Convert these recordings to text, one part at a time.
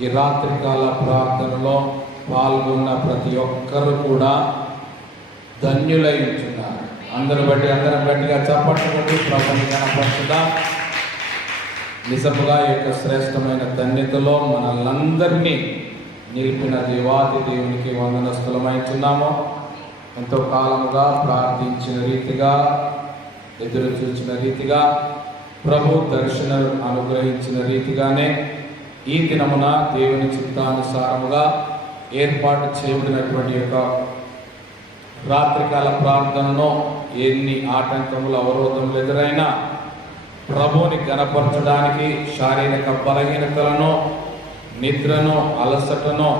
ఈ రాత్రికాల ప్రార్థనలో పాల్గొన్న ప్రతి ఒక్కరు కూడా ధన్యులై ఉంటున్నారు. అందరం గట్టిగా చప్పట్లు కొట్టి ప్రభువుని కనపరచుదాం. నిజముగా ఈ యొక్క శ్రేష్టమైన ధన్యతలో మనల్నందరినీ నిలిపిన దేవాది దేవునికి వందనస్తులమైతున్నాము. ఎంతో కాలముగా ప్రార్థించిన రీతిగా, ఎదురు చూసిన రీతిగా, ప్రభు దర్శనం అనుగ్రహించిన రీతిగానే ఈ దినమున దేవుని చిత్తానుసారముగా ఏర్పాటు చేయబడినటువంటి యొక్క రాత్రికాల ప్రార్థనను ఎన్ని ఆటంకములు, అవరోధములు ఎదురైనా ప్రభువుని గణపరచడానికి శారీరక బలహీనతలను, నిద్రను, అలసటను,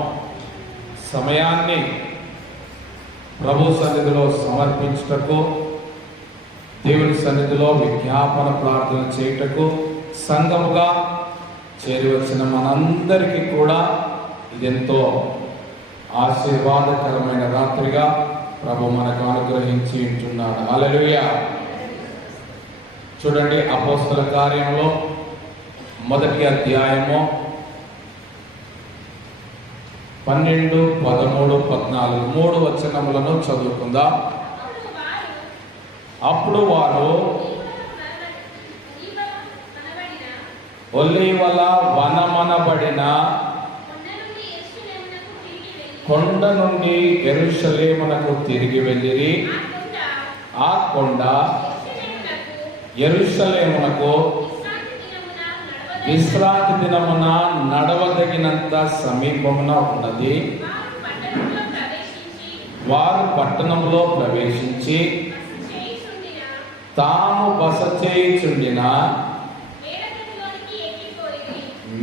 సమయాన్ని ప్రభు సన్నిధిలో సమర్పించుటకు, దేవుని సన్నిధిలో విజ్ఞాపన ప్రార్థన చేయుటకు సంఘముగా చేరివచ్చిన మనందరికీ కూడా ఇదెంతో ఆశీర్వాదకరమైన రాత్రిగా ప్రభు మనకు అనుగ్రహించి ఉంటున్నాడు. హల్లెలూయా. చూడండి, అపోస్తల కార్యంలో 1వ అధ్యాయము 12, 13, 14 3 వచనములను చదువుకుందాం. అప్పుడు వారు ఒలీవల వనమనబడిన కొండ నుండి యెరూషలేమునకు తిరిగి వెళ్ళిరి. ఆ కొండ యెరూషలేమునకు విశ్రాంతి దినమున నడవదగినంత సమీపమున ఉన్నది. వారు పట్టణంలో ప్రవేశించి తాము బస చేయుచుండిన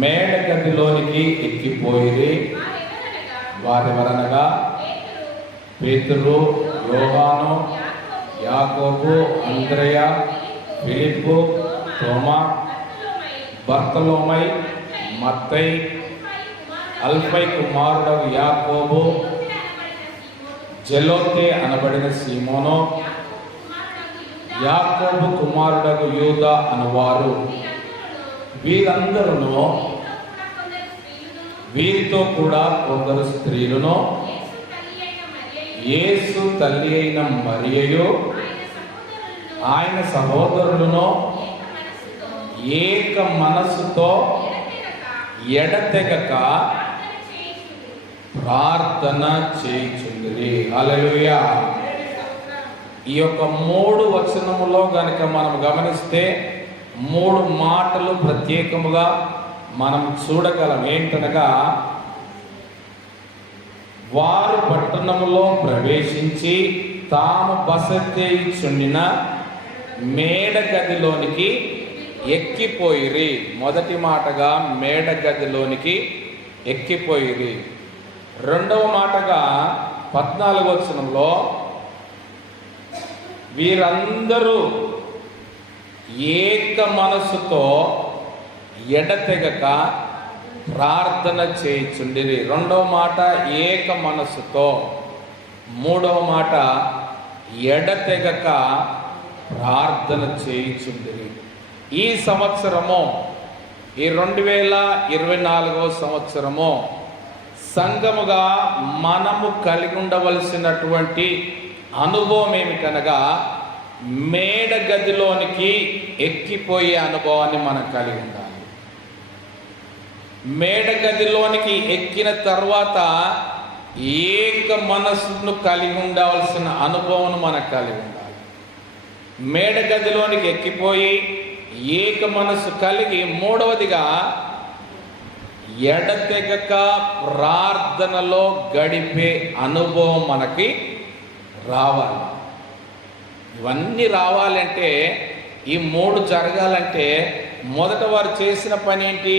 మేడగదిలోనికి ఎక్కిపోయిరి. వారెవరనగా పేతురు, యోహాను, యాకోబు, అంద్రెయ, ఫిలిప్పు, తోమా, బర్తలోమై, మత్తయి, అల్ఫై కుమారుడగు యాకోబు, జెలోతే అనబడిన సీమోను, యాకోబు కుమారుడగు యూదా అనువారు. వీరందరూ వీరితో కూడా కొందరు స్త్రీలను, యేసు తల్లి అయిన మరియయు ఆయన సహోదరులను ఏక మనస్సుతో ఎడతెగక ప్రార్థన చేయుచుండిరి. హల్లెలూయా. ఈ యొక్క 3 వచనములో గనుక మనం గమనిస్తే 3 మాటలు ప్రత్యేకముగా మనం చూడగలం. ఏంటనగా, వారు పట్టణములో ప్రవేశించి తాము బస చేయుచుండిన మేడ గదిలోనికి ఎక్కిపోయిరి. మొదటి మాటగా మేడ గదిలోనికి ఎక్కిపోయిరి. రెండవ మాటగా 14వ వచనంలో వీరందరూ ఏక మనస్సుతో ఎడతెగక ప్రార్థన చేయుచుండిరి. రెండవ మాట ఏక మనస్సుతో, మూడవ మాట ఎడతెగక ప్రార్థన చేయుచుండిరి. ఈ సంవత్సరము, ఈ 2024వ సంవత్సరము సంఘముగా మనము కలిగి ఉండవలసినటువంటి అనుభవం ఏమిటనగా, మేడ గదిలోనికి ఎక్కిపోయే అనుభవాన్ని మనం కలిగి ఉండాలి. మేడ గదిలోనికి ఎక్కిన తర్వాత ఏక మనస్సును కలిగి ఉండవలసిన అనుభవం మనకు కలిగి ఉండాలి. మేడ గదిలోనికి ఎక్కిపోయి ఏక మనస్సు కలిగి, మూడవదిగా ఎడతెగక ప్రార్థనలో గడిపే అనుభవం మనకి రావాలి. ఇవన్నీ రావాలంటే, ఈ 3 జరగాలంటే మొదట వారు చేసిన పని ఏంటి?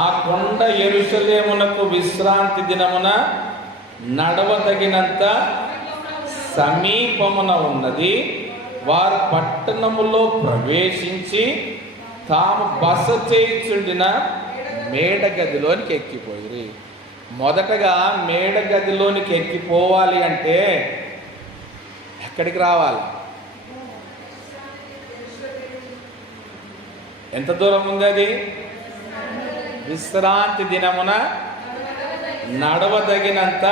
ఆ కొండ యెరూషలేమునకు విశ్రాంతి దినమున నడవదగినంత సమీపమున ఉన్నది. వారు పట్టణములో ప్రవేశించి తాము బస చేయుచుండిన మేడ గదిలోనికి ఎక్కిపోయిరి. మొదటగా మేడ గదిలోనికి ఎక్కిపోవాలి అంటే ఎక్కడికి రావాలి? ఎంత దూరం ఉంది అది? విశ్రాంతి దినమున నడవదగినంత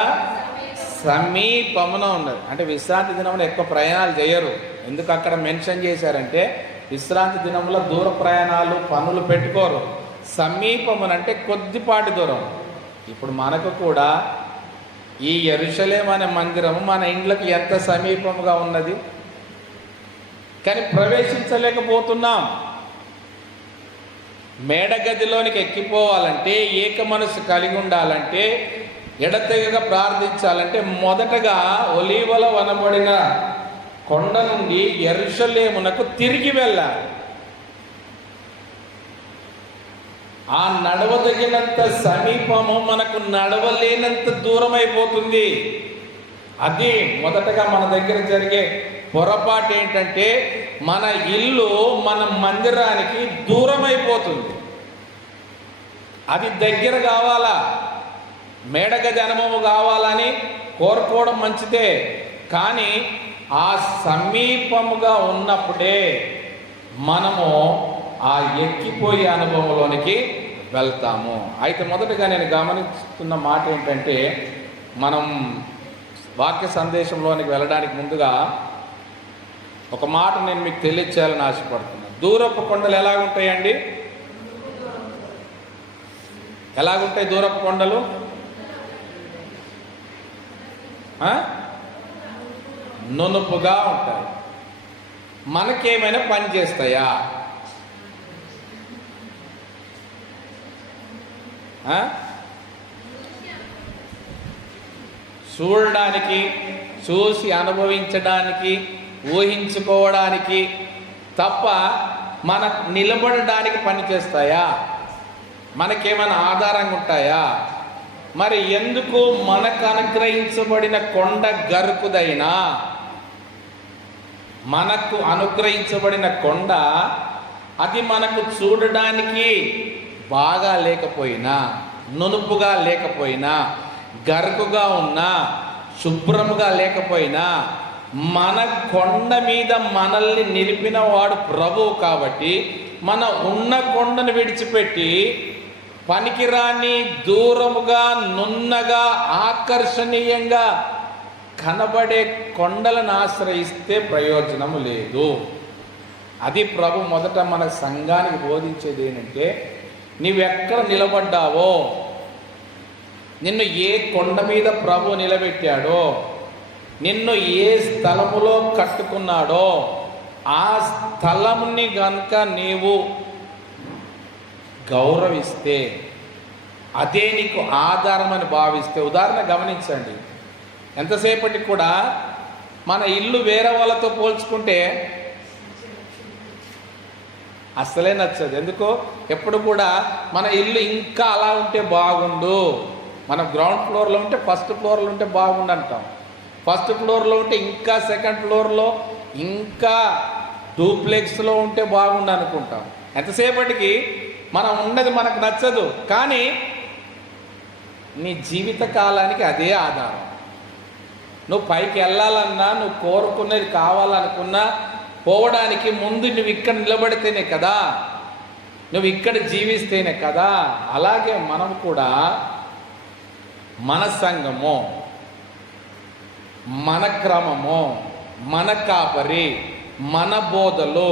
సమీపమున ఉన్నది. అంటే విశ్రాంతి దినమున ఎక్కువ ప్రయాణాలు చేయరు. ఎందుకు అక్కడ మెన్షన్ చేశారంటే విశ్రాంతి దినంలో దూర ప్రయాణాలు పనులు పెట్టుకోరు. సమీపమున అంటే కొద్దిపాటి దూరం. ఇప్పుడు మనకు కూడా ఈ యెరూషలేము అనే మందిరము మన ఇండ్లకు ఎంత సమీపంగా ఉన్నది, కానీ ప్రవేశించలేకపోతున్నాం. మేడగదిలోనికి ఎక్కిపోవాలంటే, ఏక మనసు కలిగి ఉండాలంటే, ఎడతెగగా ప్రార్థించాలంటే మొదటగా ఒలీవల వనబడిన కొండ నుండి యెరూషలేమునకు తిరిగి వెళ్ళాలి. ఆ నడవదగినంత సమీపము మనకు నడవలేనంత దూరం అయిపోతుంది. అది మొదటగా మన దగ్గర జరిగే పొరపాటు ఏంటంటే మన ఇల్లు మన మందిరానికి దూరం అయిపోతుంది. అది దగ్గర కావాలా, మేడగది అనుభవం కావాలని కోరుకోవడం మంచిదే, కానీ ఆ సమీపముగా ఉన్నప్పుడే మనము ఆ ఎక్కిపోయే అనుభవంలోనికి వెళ్తాము. అయితే మొదటగా నేను గమనిస్తున్న మాట ఏంటంటే, మనం వాక్య సందేశంలోనికి వెళ్ళడానికి ముందుగా ఒక మాట నేను మీకు తెలియచేయాలని ఆశపడుతున్నాను. దూరపు కొండలు ఎలాగుంటాయండి? ఎలాగుంటాయి దూరపు కొండలు? నునుపుగా ఉంటాయి. మనకేమైనా పని చేస్తాయా? చూడడానికి, చూసి అనుభవించడానికి, ఊహించుకోవడానికి తప్ప మన నిలబడడానికి పని చేస్తాయా? మనకేమైనా ఆధారంగా ఉంటాయా? మరి ఎందుకు మనకు అనుగ్రహించబడిన కొండ గరుకుదైనా, మనకు అనుగ్రహించబడిన కొండ అది మనకు చూడడానికి బాగా లేకపోయినా, నునుపుగా లేకపోయినా, గరుకుగా ఉన్నా, శుభ్రముగా లేకపోయినా, మన కొండ మీద మనల్ని నిలిపిన వాడు ప్రభువు కాబట్టి మన ఉన్న కొండను విడిచిపెట్టి పనికిరాని దూరముగా, నున్నగా, ఆకర్షణీయంగా కనబడే కొండలను ఆశ్రయిస్తే ప్రయోజనము లేదు. అది ప్రభు మొదట మన సంఘానికి బోధించేది ఏంటంటే, నీవెక్కడ నిలబడ్డావో, నిన్ను ఏ కొండ మీద ప్రభు నిలబెట్టాడో, నిన్ను ఏ స్థలములో కట్టుకున్నాడో ఆ స్థలంని గనుక నీవు గౌరవిస్తే, అదే నీకు ఆధారం అని భావిస్తే. ఉదాహరణ గమనించండి, ఎంతసేపటికి కూడా మన ఇల్లు వేరే వాళ్ళతో పోల్చుకుంటే అస్సలే నచ్చదు. ఎందుకో ఎప్పుడు కూడా మన ఇల్లు ఇంకా అలా ఉంటే బాగుండు, మనం గ్రౌండ్ ఫ్లోర్లో ఉంటే ఫస్ట్ ఫ్లోర్లో ఉంటే బాగుండు అంటాం, ఫస్ట్ ఫ్లోర్లో ఉంటే ఇంకా సెకండ్ ఫ్లోర్లో, ఇంకా డూప్లెక్స్లో ఉంటే బాగుండు అనుకుంటాం. ఎంతసేపటికి మనం ఉన్నది మనకు నచ్చదు, కానీ నీ జీవిత కాలానికి అదే ఆధారం. నువ్వు పైకి వెళ్ళాలన్నా, నువ్వు కోరుకునేది కావాలనుకున్నా పోవడానికి ముందు నువ్వు ఇక్కడ నిలబడితేనే కదా, నువ్వు ఇక్కడ జీవిస్తేనే కదా. అలాగే మనం కూడా మన సంఘము, మన క్రమము, మన కాపరి, మన బోధలు,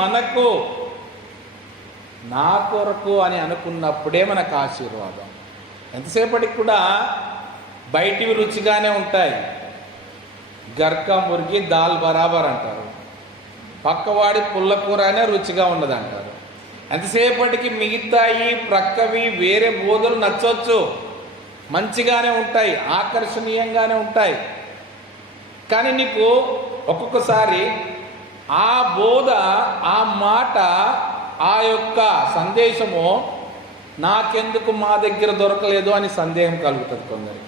మనకు నా కొరకు అని అనుకున్నప్పుడే మనకు ఆశీర్వాదం. ఎంతసేపటికి కూడా బయటివి రుచిగానే ఉంటాయి. గర్కా మురిగి దాల్ బరాబర్ అంటారు, పక్కవాడి పుల్లకూర అనే రుచిగా ఉండదంటారు. ఎంతసేపటికి మిగతాయి ప్రక్కవి వేరే బోధలు నచ్చవచ్చు, మంచిగానే ఉంటాయి, ఆకర్షణీయంగానే ఉంటాయి. కానీ నీకు ఒక్కొక్కసారి ఆ బోధ, ఆ మాట, ఆ యొక్క సందేశము నాకెందుకు మా దగ్గర దొరకలేదు అని సందేహం కలుగుతుంది కొందరికి.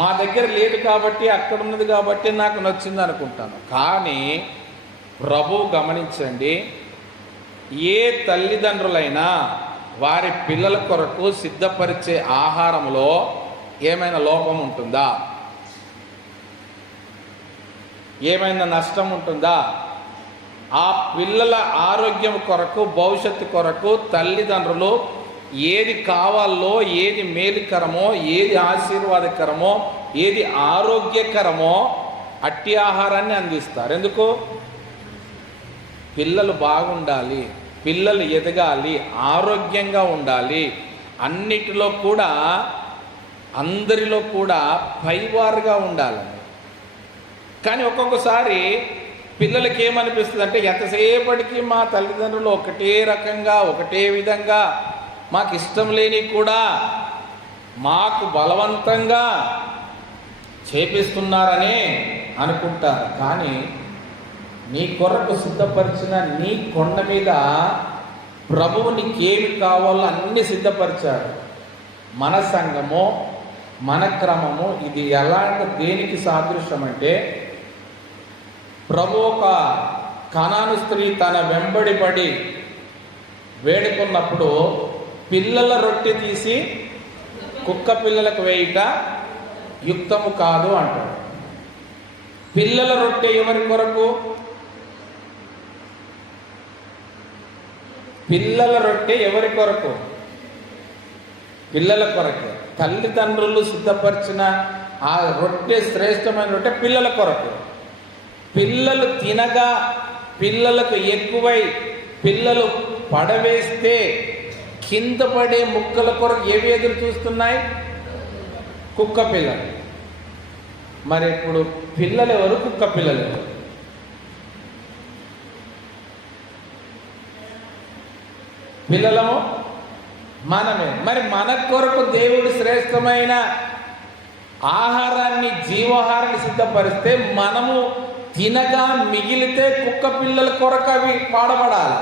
మా దగ్గర లేదు కాబట్టి, అక్కడ ఉన్నది కాబట్టి నాకు నచ్చింది అనుకుంటాను. కానీ ప్రభువు గమనించండి, ఏ తల్లిదండ్రులైనా వారి పిల్లల కొరకు సిద్ధపరిచే ఆహారంలో ఏమైనా లోపం ఉంటుందా? ఏమైనా నష్టం ఉంటుందా? ఆ పిల్లల ఆరోగ్యం కొరకు, భవిష్యత్తు కొరకు తల్లిదండ్రులు ఏది కావాలో, ఏది మేలుకరమో, ఏది ఆశీర్వాదకరమో, ఏది ఆరోగ్యకరమో అట్టి ఆహారాన్ని అందిస్తారు. ఎందుకు? పిల్లలు బాగుండాలి, పిల్లలు ఎదగాలి, ఆరోగ్యంగా ఉండాలి, అన్నిటిలో కూడా అందరిలో కూడా పైవారుగా ఉండాలని. కానీ ఒక్కొక్కసారి పిల్లలకి ఏమనిపిస్తుంది అంటే, ఎంతసేపటికి మా తల్లిదండ్రులు ఒకటే రకంగా, ఒకటే విధంగా, మాకు ఇష్టం లేని కూడా మాకు బలవంతంగా చేపిస్తున్నారని అనుకుంటారు. కానీ నీ కొరకు సిద్ధపరిచిన నీ కొండ మీద ప్రభువు నీకేమి కావాలో అన్నీ సిద్ధపరిచాడు. మన సంఘము, మన క్రమము ఇది ఎలాంటి దేనికి సాదృశ్యం అంటే, ప్రభు ఒక కనాను స్త్రీ తన వెంబడి పడి వేడుకున్నప్పుడు పిల్లల రొట్టె తీసి కుక్క పిల్లలకు వేయుట యుక్తము కాదు అంటాడు. పిల్లల రొట్టె ఎవరి కొరకు? పిల్లల రొట్టె ఎవరి కొరకు? పిల్లల కొరకే. తల్లిదండ్రులు సిద్ధపరిచిన ఆ రొట్టె, శ్రేష్టమైన రొట్టె పిల్లల కొరకు. పిల్లలు తినగా పిల్లలకు ఎక్కువై పిల్లలు పడవేస్తే కింద పడే ముక్కల కొరకు ఏవి ఎదురు చూస్తున్నాయి? కుక్క పిల్లలు. మరి ఇప్పుడు పిల్లలు ఎవరు? కుక్క పిల్లలు. పిల్లలము మనమే. మరి మన కొరకు దేవుడు శ్రేష్టమైన ఆహారాన్ని, జీవాహారాన్ని సిద్ధపరిస్తే మనము తినగా మిగిలితే కుక్క పిల్లల కొరకు అవి పాడబడాలి.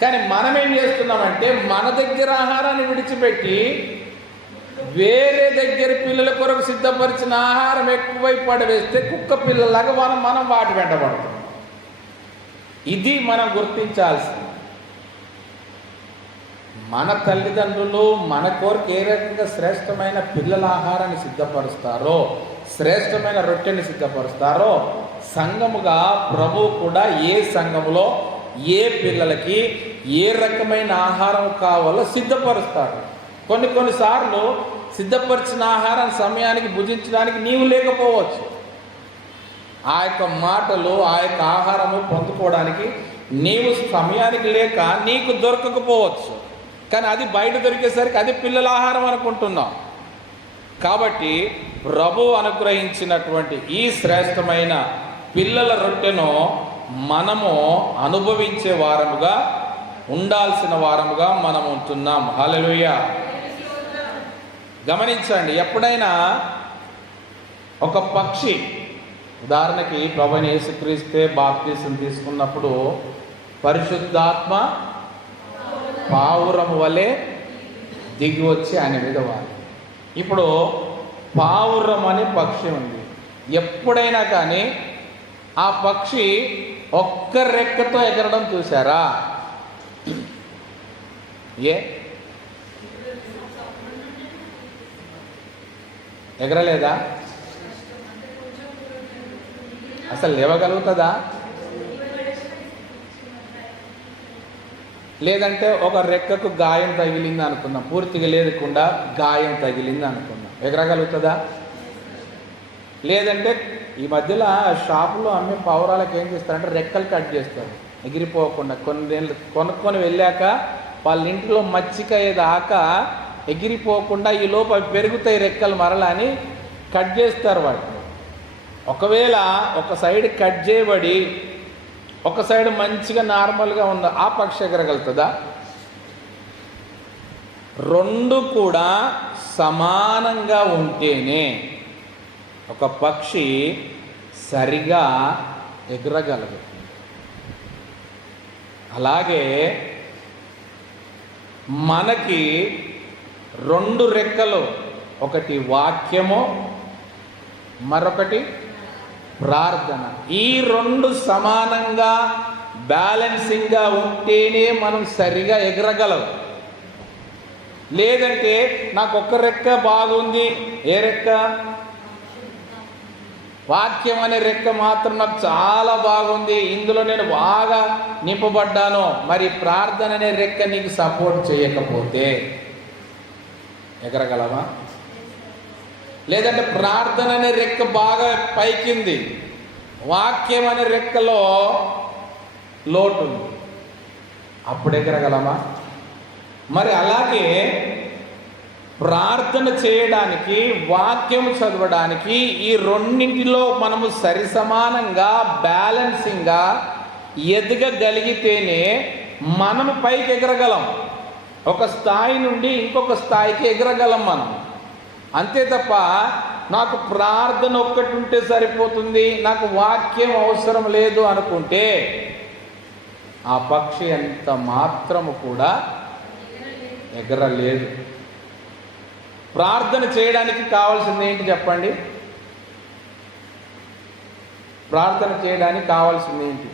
కానీ మనం ఏం చేస్తున్నామంటే, మన దగ్గర ఆహారాన్ని విడిచిపెట్టి వేరే దగ్గర పిల్లల కొరకు సిద్ధపరిచిన ఆహారం ఎక్కువై పడవేస్తే కుక్క పిల్లలాగా మనం వాటి వెంటబడతాం. ఇది మనం గుర్తించాల్సింది. మన తల్లిదండ్రులు మన కొరకు ఏ రకంగా శ్రేష్టమైన పిల్లల ఆహారాన్ని సిద్ధపరుస్తారో, శ్రేష్టమైన రొట్టెని సిద్ధపరుస్తారో, సంఘముగా ప్రభువు కూడా ఏ సంఘములో ఏ పిల్లలకి ఏ రకమైన ఆహారం కావాలో సిద్ధపరుస్తాడు. కొన్నిసార్లు సిద్ధపరిచిన ఆహారాన్ని సమయానికి భుజించడానికి నీవు లేకపోవచ్చు. ఆ యొక్క మాటలు, ఆ యొక్క ఆహారము పొందుకోవడానికి నీవు సమయానికి లేక నీకు దొరకకపోవచ్చు. కానీ అది బయట దొరికేసరికి అది పిల్లల ఆహారం అనుకుంటున్నాం. కాబట్టి ప్రభువు అనుగ్రహించినటువంటి ఈ శ్రేష్టమైన పిల్లల రొట్టెను మనము అనుభవించే వారముగా, ఉండాల్సిన వారముగా మనం ఉంటున్నాం. హల్లెలూయా. గమనించండి, ఎప్పుడైనా ఒక పక్షి, ఉదాహరణకి ప్రభువైన యేసుక్రీస్తే బాప్తిసం తీసుకున్నప్పుడు పరిశుద్ధాత్మ పావురము వలె దిగి వచ్చి ఆయన మీద వాలి. ఇప్పుడు పావురం అనే పక్షి ఉంది. ఎప్పుడైనా కానీ ఆ పక్షి ఒక్క రెక్కతో ఎగరడం చూసారా? ఎగరలేదా? అసలు లేవగలుగుతుందా? లేదంటే ఒక రెక్కకు గాయం తగిలింది అనుకుందాం, పూర్తిగా లేకుండా గాయం తగిలింది అనుకుందాం, ఎగరగలుగుతుందా? లేదంటే ఈ మధ్యలో షాపులో అమ్మే పావురాలకు ఏం చేస్తారంటే రెక్కలు కట్ చేస్తారు ఎగిరిపోకుండా. కొనుక్కొని వెళ్ళాక వాళ్ళ ఇంట్లో మచ్చికాయ దాకా ఎగిరిపోకుండా ఈ లోపు అవి పెరుగుతాయి రెక్కలు మరలా అని కట్ చేస్తారు వాటిని. ఒకవేళ ఒక సైడ్ కట్ చేయబడి ఒక సైడ్ మంచిగా నార్మల్గా ఉందా, ఆ పక్షి ఎగరగలుగుతుందా? రెండు కూడా సమానంగా ఉంటేనే ఒక పక్షి సరిగా ఎగరగలదు. అలాగే మనకి రెండు రెక్కలు, ఒకటి వాక్యము, మరొకటి ప్రార్థన. ఈ రెండు సమానంగా బ్యాలెన్సింగ్గా ఉంటేనే మనం సరిగా ఎగరగలం. లేదంటే నాకు ఒక్క రెక్క బాగుంది, ఏ రెక్క? వాక్యం అనే రెక్క మాత్రం నాకు చాలా బాగుంది, ఇందులో నేను బాగా నింపబడ్డాను. మరి ప్రార్థన అనే రెక్క నీకు సపోర్ట్ చేయకపోతే ఎగరగలవా? లేదంటే ప్రార్థన అనే రెక్క బాగా పైకింది, వాక్యం అనే రెక్కలో లోటు ఉంది, అప్పుడు ఎగరగలమా? మరి అలాగే ప్రార్థన చేయడానికి, వాక్యం చదవడానికి ఈ రెండింటిలో మనము సరిసమానంగా బ్యాలెన్సింగ్గా ఎదగగలిగితేనే మనము పైకి ఎగరగలం. ఒక స్థాయి నుండి ఇంకొక స్థాయికి ఎగరగలం మనం. అంతే తప్ప నాకు ప్రార్థన ఒక్కటి ఉంటే సరిపోతుంది, నాకు వాక్యం అవసరం లేదు అనుకుంటే ఆ పక్షి ఎంత మాత్రము కూడా ఎగరలేదు. ప్రార్థన చేయడానికి కావాల్సింది ఏంటి చెప్పండి? ప్రార్థన చేయడానికి కావాల్సింది ఏంటి?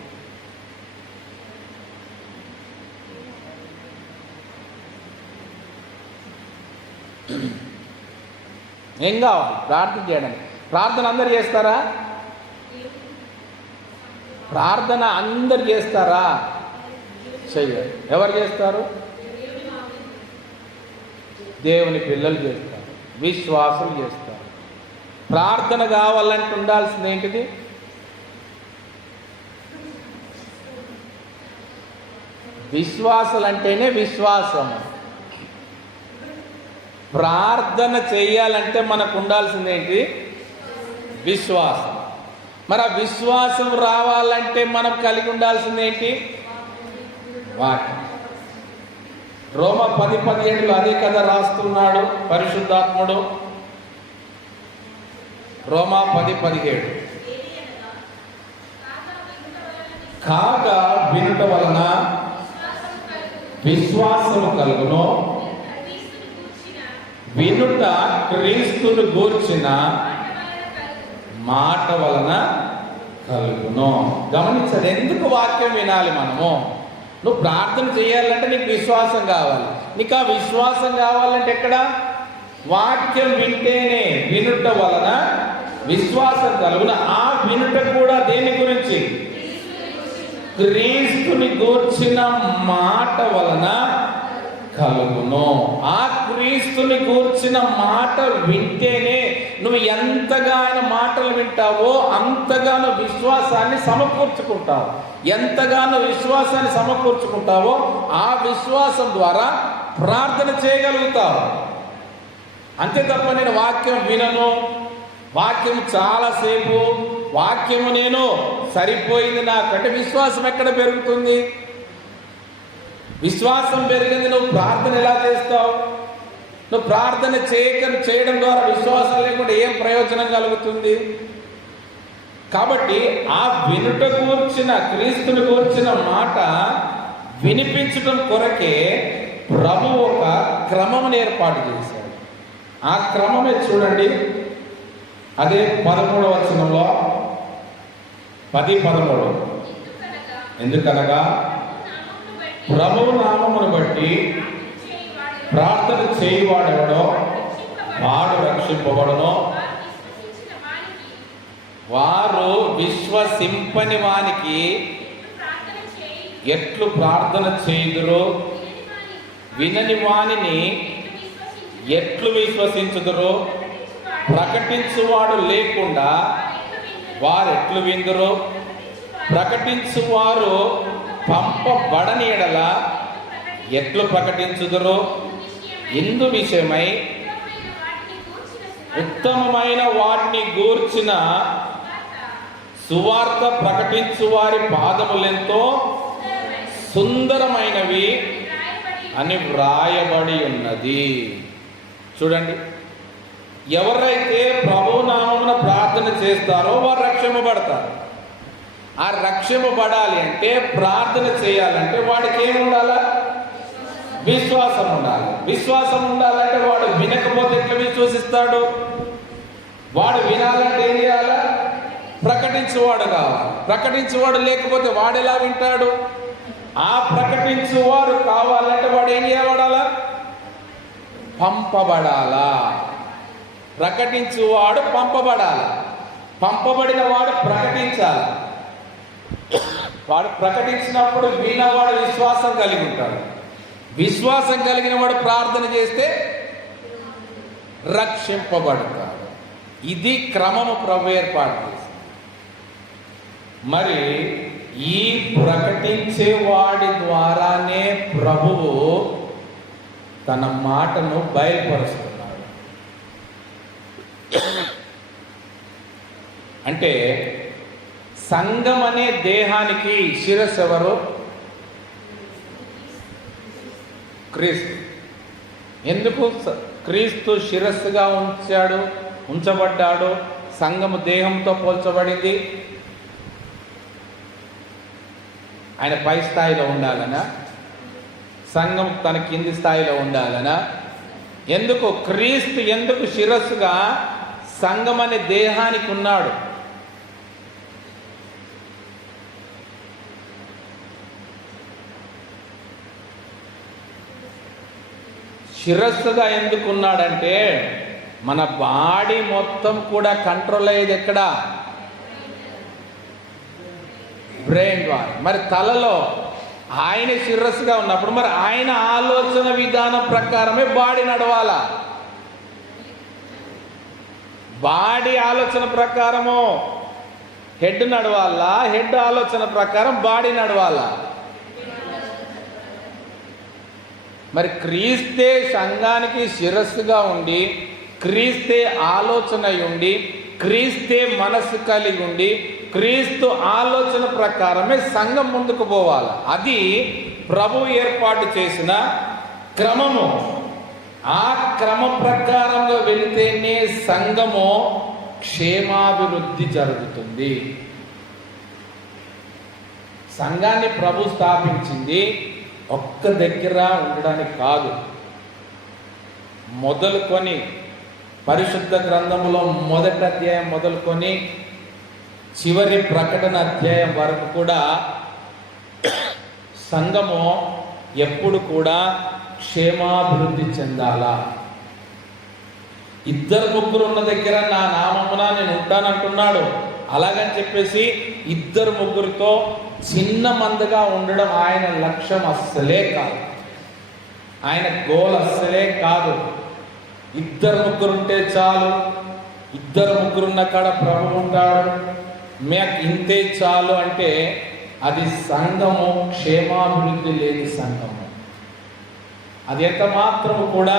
ఏం కావాలి ప్రార్థన చేయడానికి? ప్రార్థన అందరు చేస్తారా? ప్రార్థన అందరు చేస్తారా? చెయ్యరు. ఎవరు చేస్తారు? దేవుని పిల్లలు చేస్తారు, విశ్వాసులు చేస్తారు. ప్రార్థన కావాలంటే ఉండాల్సింది ఏంటిది? విశ్వాసాలు అంటేనే విశ్వాసం. ప్రార్థన చేయాలంటే మనకు ఉండాల్సింది ఏంటి? విశ్వాసం. మరి ఆ విశ్వాసం రావాలంటే మనం కలిగి ఉండాల్సింది ఏంటి? వాక్యం. రోమా 10:17 అదే కదా రాస్తున్నాడు పరిశుద్ధాత్ముడు. రోమా 10:17 కాగా వినుట వలన విశ్వాసము కలుగును, వినుట క్రీస్తును గూర్చిన మాట వలన కలుగును. గమనించండి, ఎందుకు వాక్యం వినాలి మనము? నువ్వు ప్రార్థన చేయాలంటే నీకు విశ్వాసం కావాలి. నీకు ఆ విశ్వాసం కావాలంటే ఎక్కడ? వాక్యం వింటేనే. వినుట వలన విశ్వాసం కలుగున. ఆ వినుట కూడా దేని గురించి? క్రీస్తుని గూర్చిన మాట వలన కలుగును. ఆ క్రీస్తుని గూర్చిన మాట వింటేనే నువ్వు ఎంతగా ఆయన మాటలు వింటావో అంతగానో విశ్వాసాన్ని సమకూర్చుకుంటావు. ఎంతగానో విశ్వాసాన్ని సమకూర్చుకుంటావో ఆ విశ్వాసం ద్వారా ప్రార్థన చేయగలుగుతావు. అంతే తప్ప నేను వాక్యం వినను, వాక్యం చాలాసేపు, వాక్యము నేను సరిపోయింది నాకంటే విశ్వాసం ఎక్కడ పెరుగుతుంది? విశ్వాసం పెరిగింది, నువ్వు ప్రార్థన ఎలా చేస్తావు? నువ్వు ప్రార్థన చేయడం ద్వారా విశ్వాసం లేకుండా ఏం ప్రయోజనం కలుగుతుంది? కాబట్టి ఆ వినుట గూర్చిన, క్రీస్తుని గూర్చిన మాట వినిపించడం కొరకే ప్రభు ఒక క్రమం ఏర్పాటు చేశాడు. ఆ క్రమమే చూడండి, అదే 13వ వచనంలో 10:13 ఎందుకనగా ప్రభువు నామమును బట్టి ప్రార్థన చేయువాడెవడో వాడు రక్షింపబడును, వారు విశ్వసింపని వానికి ఎట్లు ప్రార్థన చేయుదురో వినని వానిని ఎట్లు విశ్వసించుదురో ప్రకటించువాడు లేకుండా వారెట్లు విందురో ప్రకటించువారు పంపబడని ఎడల ఎట్లు ప్రకటించుదురో ఇందు విషయమై ఉత్తమమైన వాటిని గూర్చిన సువార్త ప్రకటించు వారి పాదములెంతో సుందరమైనవి అని వ్రాయబడి ఉన్నది. చూడండి, ఎవరైతే ప్రభునామమున ప్రార్థన చేస్తారో వారు రక్షింపబడతారు. ఆ రక్షింపబడాలి అంటే, ప్రార్థన చేయాలంటే వాడికి ఏముండాలా? విశ్వాసం ఉండాలి. విశ్వాసం ఉండాలంటే వాడు వినకపోతే ఎట్లా విశ్వసిస్తాడు? వాడు వినాలంటే ఏం చేయాలా? ప్రకటించువాడు కావాలి. ప్రకటించువాడు లేకపోతే వాడు ఎలా వింటాడు? ఆ ప్రకటించువారు కావాలంటే వాడు ఏం చేయబడాలా? పంపబడాలా. ప్రకటించువాడు పంపబడాలి. పంపబడిన వాడు ప్రకటించాలి. వాడు ప్రకటించినప్పుడు విన్నవాడు విశ్వాసం కలిగి ఉంటాడు. విశ్వాసం కలిగిన వాడు ప్రార్థన చేస్తే రక్షింపబడతాడు. ఇది క్రమము ప్రభు ఏర్పాటు చేసింది. మరి ఈ ప్రకటించే వాడి ద్వారానే ప్రభువు తన మాటను బయలుపరుస్తున్నాడు. అంటే సంఘం అనే దేహానికి శిరస్సు ఎవరు? క్రీస్తు. ఎందుకు క్రీస్తు శిరస్సుగా ఉంచబడ్డాడు? సంఘము దేహంతో పోల్చబడింది. ఆయన పై స్థాయిలో ఉండాలనా? సంఘం తన కింది స్థాయిలో ఉండాలనా? ఎందుకు క్రీస్తు ఎందుకు శిరస్సుగా సంఘం అనే దేహానికి ఉన్నాడు? శిరస్సుగా ఎందుకున్నాడంటే మన బాడీ మొత్తం కూడా కంట్రోల్ అయ్యేది ఎక్కడ? బ్రెయిన్ ద్వారా. మరి తలలో ఆయన శిరస్సుగా ఉన్నప్పుడు మరి ఆయన ఆలోచన విధానం ప్రకారమే బాడీ నడవాలా. బాడీ ఆలోచన ప్రకారము హెడ్ నడవాలా, హెడ్ ఆలోచన ప్రకారం బాడీ నడవాలా? మరి క్రీస్తే సంఘానికి శిరస్సుగా ఉండి, క్రీస్తే ఆలోచన ఉండి, క్రీస్తే మనస్సు కలిగి ఉండి, క్రీస్తు ఆలోచన ప్రకారమే సంఘం ముందుకు పోవాలి. అది ప్రభు ఏర్పాటు చేసిన క్రమము. ఆ క్రమ ప్రకారంగా వెళితేనే సంఘము క్షేమాభివృద్ధి జరుగుతుంది. సంఘాన్ని ప్రభు స్థాపించింది ఒక్క దగ్గర ఉండడానికి కాదు. మొదలుకొని పరిశుద్ధ గ్రంథంలో మొదటి అధ్యాయం మొదలుకొని చివరి ప్రకటన అధ్యాయం వరకు కూడా సంఘము ఎప్పుడు కూడా క్షేమాభివృద్ధి చెందాలా. ఇద్దరు ముగ్గురు ఉన్న దగ్గర నా నామమున నేను ఉంటానంటున్నాడు. అలాగని చెప్పేసి ఇద్దరు ముగ్గురితో చిన్న మందగా ఉండడం ఆయన లక్ష్యం అస్సలే కాదు. ఆయన గోల్ అస్సలే కాదు. ఇద్దరు ముగ్గురు ఉంటే చాలు, ఇద్దరు ముగ్గురున్న కాడ ప్రభు ఉంటాడు, మాకు ఇంతే చాలు అంటే అది సంఘము క్షేమాభివృద్ధి లేని సంఘము. అది ఎంత మాత్రము కూడా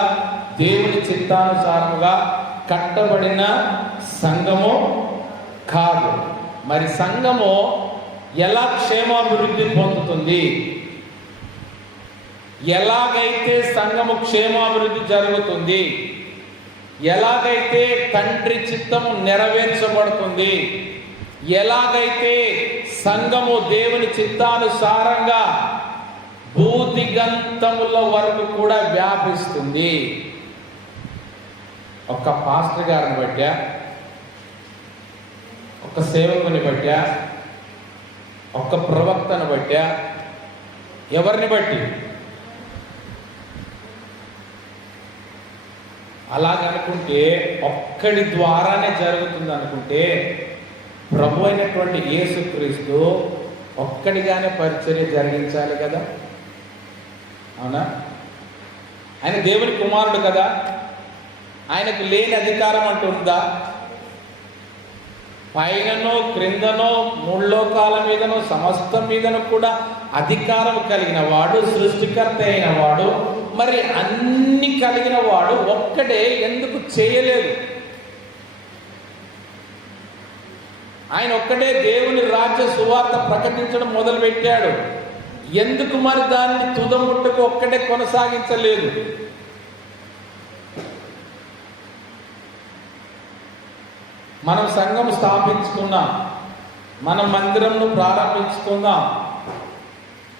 దేవుని చిత్తానుసారముగా కట్టబడిన సంఘము కాదు. మరి సంఘము ఎలా క్షేమాభివృద్ధి పొందుతుంది? ఎలాగైతే సంఘము క్షేమాభివృద్ధి జరుగుతుంది, ఎలాగైతే తండ్రి చిత్తము నెరవేర్చబడుతుంది, ఎలాగైతే సంఘము దేవుని చిత్తానుసారంగా భూదిగంతముల వరకు కూడా వ్యాపిస్తుంది. ఒక్క పాస్టర్ గారిని బట్టా, ఒక్క సేవకుని బట్టా, ఒక్క ప్రవక్తను బట్టా, ఎవరిని బట్టి? అలాగనుకుంటే ఒక్కడి ద్వారానే జరుగుతుంది అనుకుంటే ప్రభు అయినటువంటి యేసుక్రీస్తు ఒక్కడిగానే పరిచర్య జరిగించాలి కదా. అవునా? ఆయన దేవుని కుమారుడు కదా. ఆయనకు లేని అధికారం అంటూ ఉందా? పైననో క్రిందనో మూడు లోకాల మీదనో సమస్తం మీదనో కూడా అధికారం కలిగిన వాడు, సృష్టికర్త అయిన వాడు, మరి అన్ని కలిగిన వాడు ఒక్కడే ఎందుకు చేయలేదు? ఆయన ఒక్కడే దేవుని రాజ్య సువార్త ప్రకటించడం మొదలుపెట్టాడు. ఎందుకు మరి దాన్ని తుదముట్టకు ఒక్కడే కొనసాగించలేదు? మనం సంఘం స్థాపించుకున్నాం, మనం మందిరంను ప్రారంభించుకుందాం,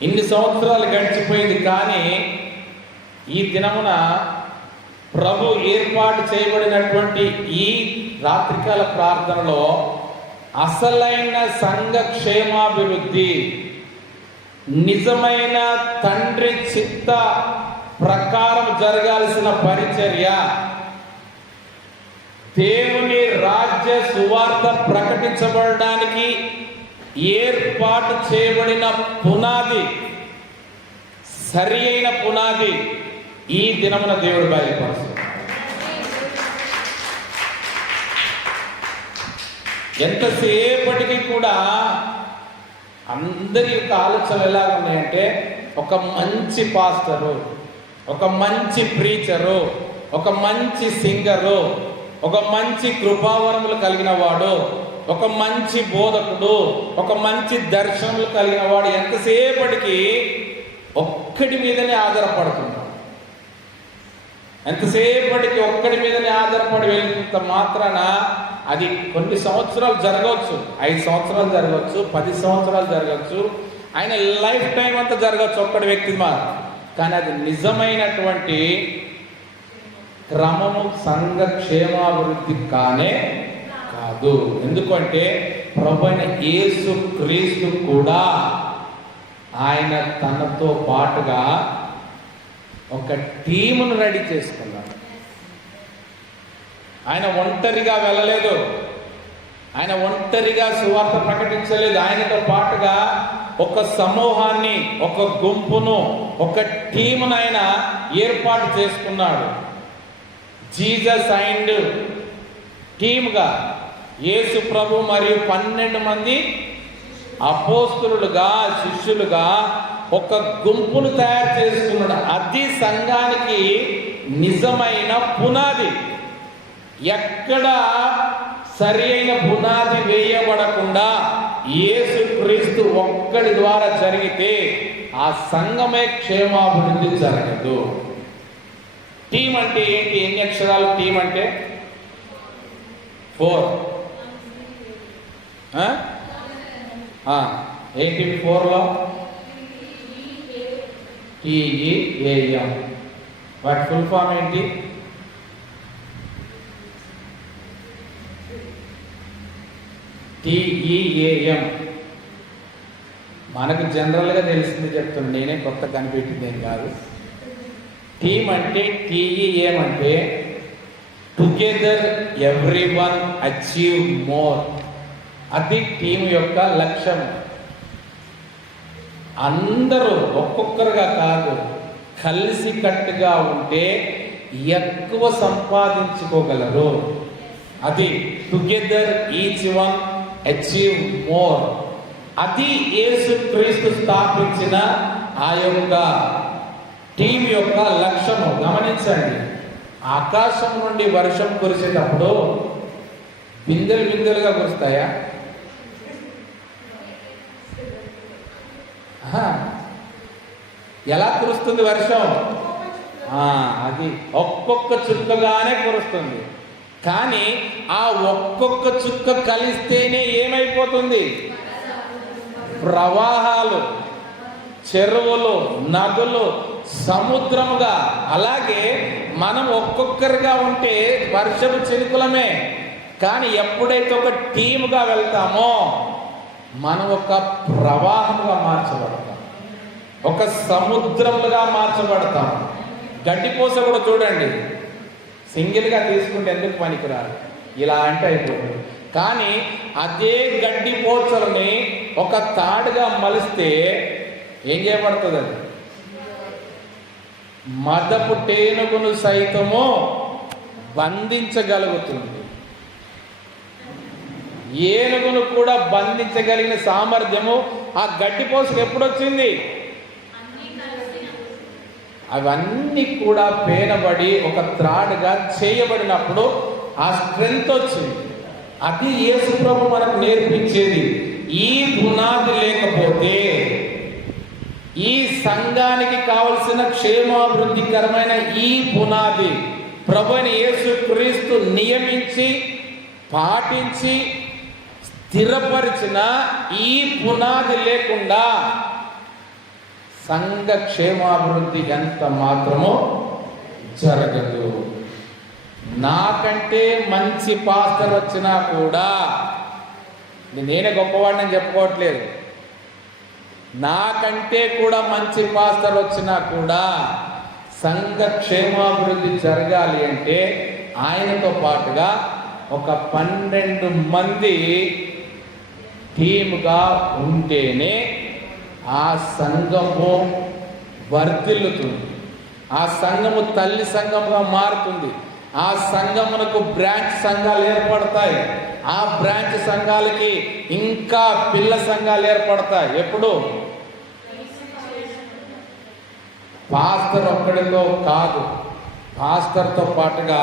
ఇన్ని సంవత్సరాలు గడిచిపోయింది. కానీ ఈ దినమున ప్రభు ఏర్పాటు చేయబడినటువంటి ఈ రాత్రికాల ప్రార్థనలో అసలైన సంఘ క్షేమాభివృద్ధి, నిజమైన తండ్రి చిత్త ప్రకారం జరగాల్సిన పరిచర్య దేవుని రాజ్య సువార్త ప్రకటించబడడానికి ఏర్పాటు చేయబడిన పునాది, సరి అయిన పునాది ఈ దినమున దేవుడు బయలుపరుస్తాడు. ఎంతసేపటికి కూడా అందరి యొక్క ఆలోచనలు ఎలా ఉన్నాయంటే, ఒక మంచి పాస్టరు, ఒక మంచి ప్రీచరు, ఒక మంచి సింగరు, ఒక మంచి కృపావరములు కలిగిన వాడు, ఒక మంచి బోధకుడు, ఒక మంచి దర్శనములు కలిగిన వాడు ఎంతసేపటికి ఒక్కడి మీదనే ఆధారపడుతున్నాడు. ఎంతసేపటికి ఒక్కడి మీదనే ఆధారపడి వెళ్ళినంత మాత్రాన అది కొన్ని సంవత్సరాలు జరగవచ్చు, 5 సంవత్సరాలు జరగవచ్చు, 10 సంవత్సరాలు జరగవచ్చు, ఆయన లైఫ్ టైం అంతా జరగవచ్చు ఒక్కడి వ్యక్తి మాత్రం. కానీ అది నిజమైనటువంటి క్రమము సంఘ క్షేమాభివృద్ధి కానే కాదు. ఎందుకంటే ప్రభువైన యేసు క్రీస్తు కూడా ఆయన తనతో పాటుగా ఒక టీమును రెడీ చేసుకున్నాడు. ఆయన ఒంటరిగా వెళ్ళలేదు, ఆయన ఒంటరిగా సువార్త ప్రకటించలేదు. ఆయనతో పాటుగా ఒక సమూహాన్ని, ఒక గుంపును, ఒక టీమును ఆయన ఏర్పాటు చేసుకున్నాడు. జీసస్ అండ్ టీమ్గా యేసు ప్రభు మరియు 12 మంది అపోస్తలులుగా, శిష్యులుగా ఒక గుంపును తయారు చేసుకున్నాడు. అది సంఘానికి నిజమైన పునాది. ఎక్కడ సరి అయిన పునాది వేయబడకుండా యేసు క్రీస్తు ఒక్కడి ద్వారా జరిగితే ఆ సంఘమే క్షేమాభివృద్ధి జరగదు. టీం అంటే ఏంటి? ఎన్ని అక్షరాలు టీం అంటే? 4. ఏంటి 4లో? TEAM. వాటి ఫుల్ ఫామ్ ఏంటి? TEAM. మనకు జనరల్గా తెలిసింది చెప్తున్నాను, నేనే కొత్త కనిపెట్టింది ఏం కాదు. టీమ్ అంటే TEAM అంటే టుగెదర్ ఎవ్రీవన్ అచీవ్ మోర్. అది టీం యొక్క లక్ష్యం. అందరూ ఒక్కొక్కరుగా కాదు, కలిసి కట్టుగా ఉంటే ఎక్కువ సంపాదించుకోగలరు. అది together each one achieve more. అది యేసు క్రీస్తు స్థాపించిన ఆ యొక్క టీం యొక్క లక్ష్యము. గమనించండి, ఆకాశం నుండి వర్షం కురిసేటప్పుడు బిందెలు బిందెలుగా కురుస్తాయా? ఎలా కురుస్తుంది వర్షం? అది ఒక్కొక్క చుక్కగానే కురుస్తుంది. కానీ ఆ ఒక్కొక్క చుక్క కలిస్తేనే ఏమైపోతుంది? ప్రవాహాలు, చెరువులు, నదులు, సముద్రముగా. అలాగే మనం ఒక్కొక్కరిగా ఉంటే వర్షపు చినుకులమే. కానీ ఎప్పుడైతే ఒక టీముగా వెళ్తామో మనం ఒక ప్రవాహంగా మార్చబడతాం, ఒక సముద్రములుగా మార్చబడతాం. గడ్డిపోస కూడా చూడండి, సింగిల్గా తీసుకుంటే ఎందుకు పనికిరాదు, ఇలా అంటే అయిపోతుంది. కానీ అదే గడ్డిపోచలని ఒక తాడుగా మలిస్తే ఏం చేయబడుతుంది? అది మదపు టేనుగును సైతము బంధించగలుగుతుంది. ఏనుగును కూడా బంధించగలిగిన సామర్థ్యము ఆ గడ్డిపోసకు ఎప్పుడొచ్చింది? అవన్నీ కూడా పేనబడి ఒక త్రాడుగా చేయబడినప్పుడు ఆ స్ట్రెంగ్త్ వచ్చింది. అది యేసు ప్రభు మనకు నేర్పించేది. ఈ పునాది లేకపోతే ఈ సంఘానికి కావలసిన క్షేమాభివృద్ధికరమైన ఈ పునాది ప్రభువైన యేసు క్రీస్తు నియమించి పాటించి స్థిరపరిచిన ఈ పునాది లేకుండా సంఘ క్షేమాభివృద్ధి ఎంత మాత్రమో జరగదు. నాకంటే మంచి పాస్టర్ వచ్చినా కూడా, నేనే గొప్పవాడిని చెప్పుకోవట్లేదు, నాకంటే కూడా మంచి పాస్టర్ వచ్చినా కూడా సంఘ క్షేమాభివృద్ధి జరగాలి అంటే ఆయనతో పాటుగా ఒక 12 మంది టీముగా ఉంటేనే ఆ సంఘము వర్ధిల్లుతుంది, ఆ సంఘము తల్లి సంఘముగా మారుతుంది, ఆ సంఘమునకు బ్రాంచ్ సంఘాలు ఏర్పడతాయి, ఆ బ్రాంచ్ సంఘాలకి ఇంకా పిల్ల సంఘాలు ఏర్పడతాయి. ఎప్పుడు? పాస్టర్ ఒక్కడితో కాదు, పాస్టర్తో పాటుగా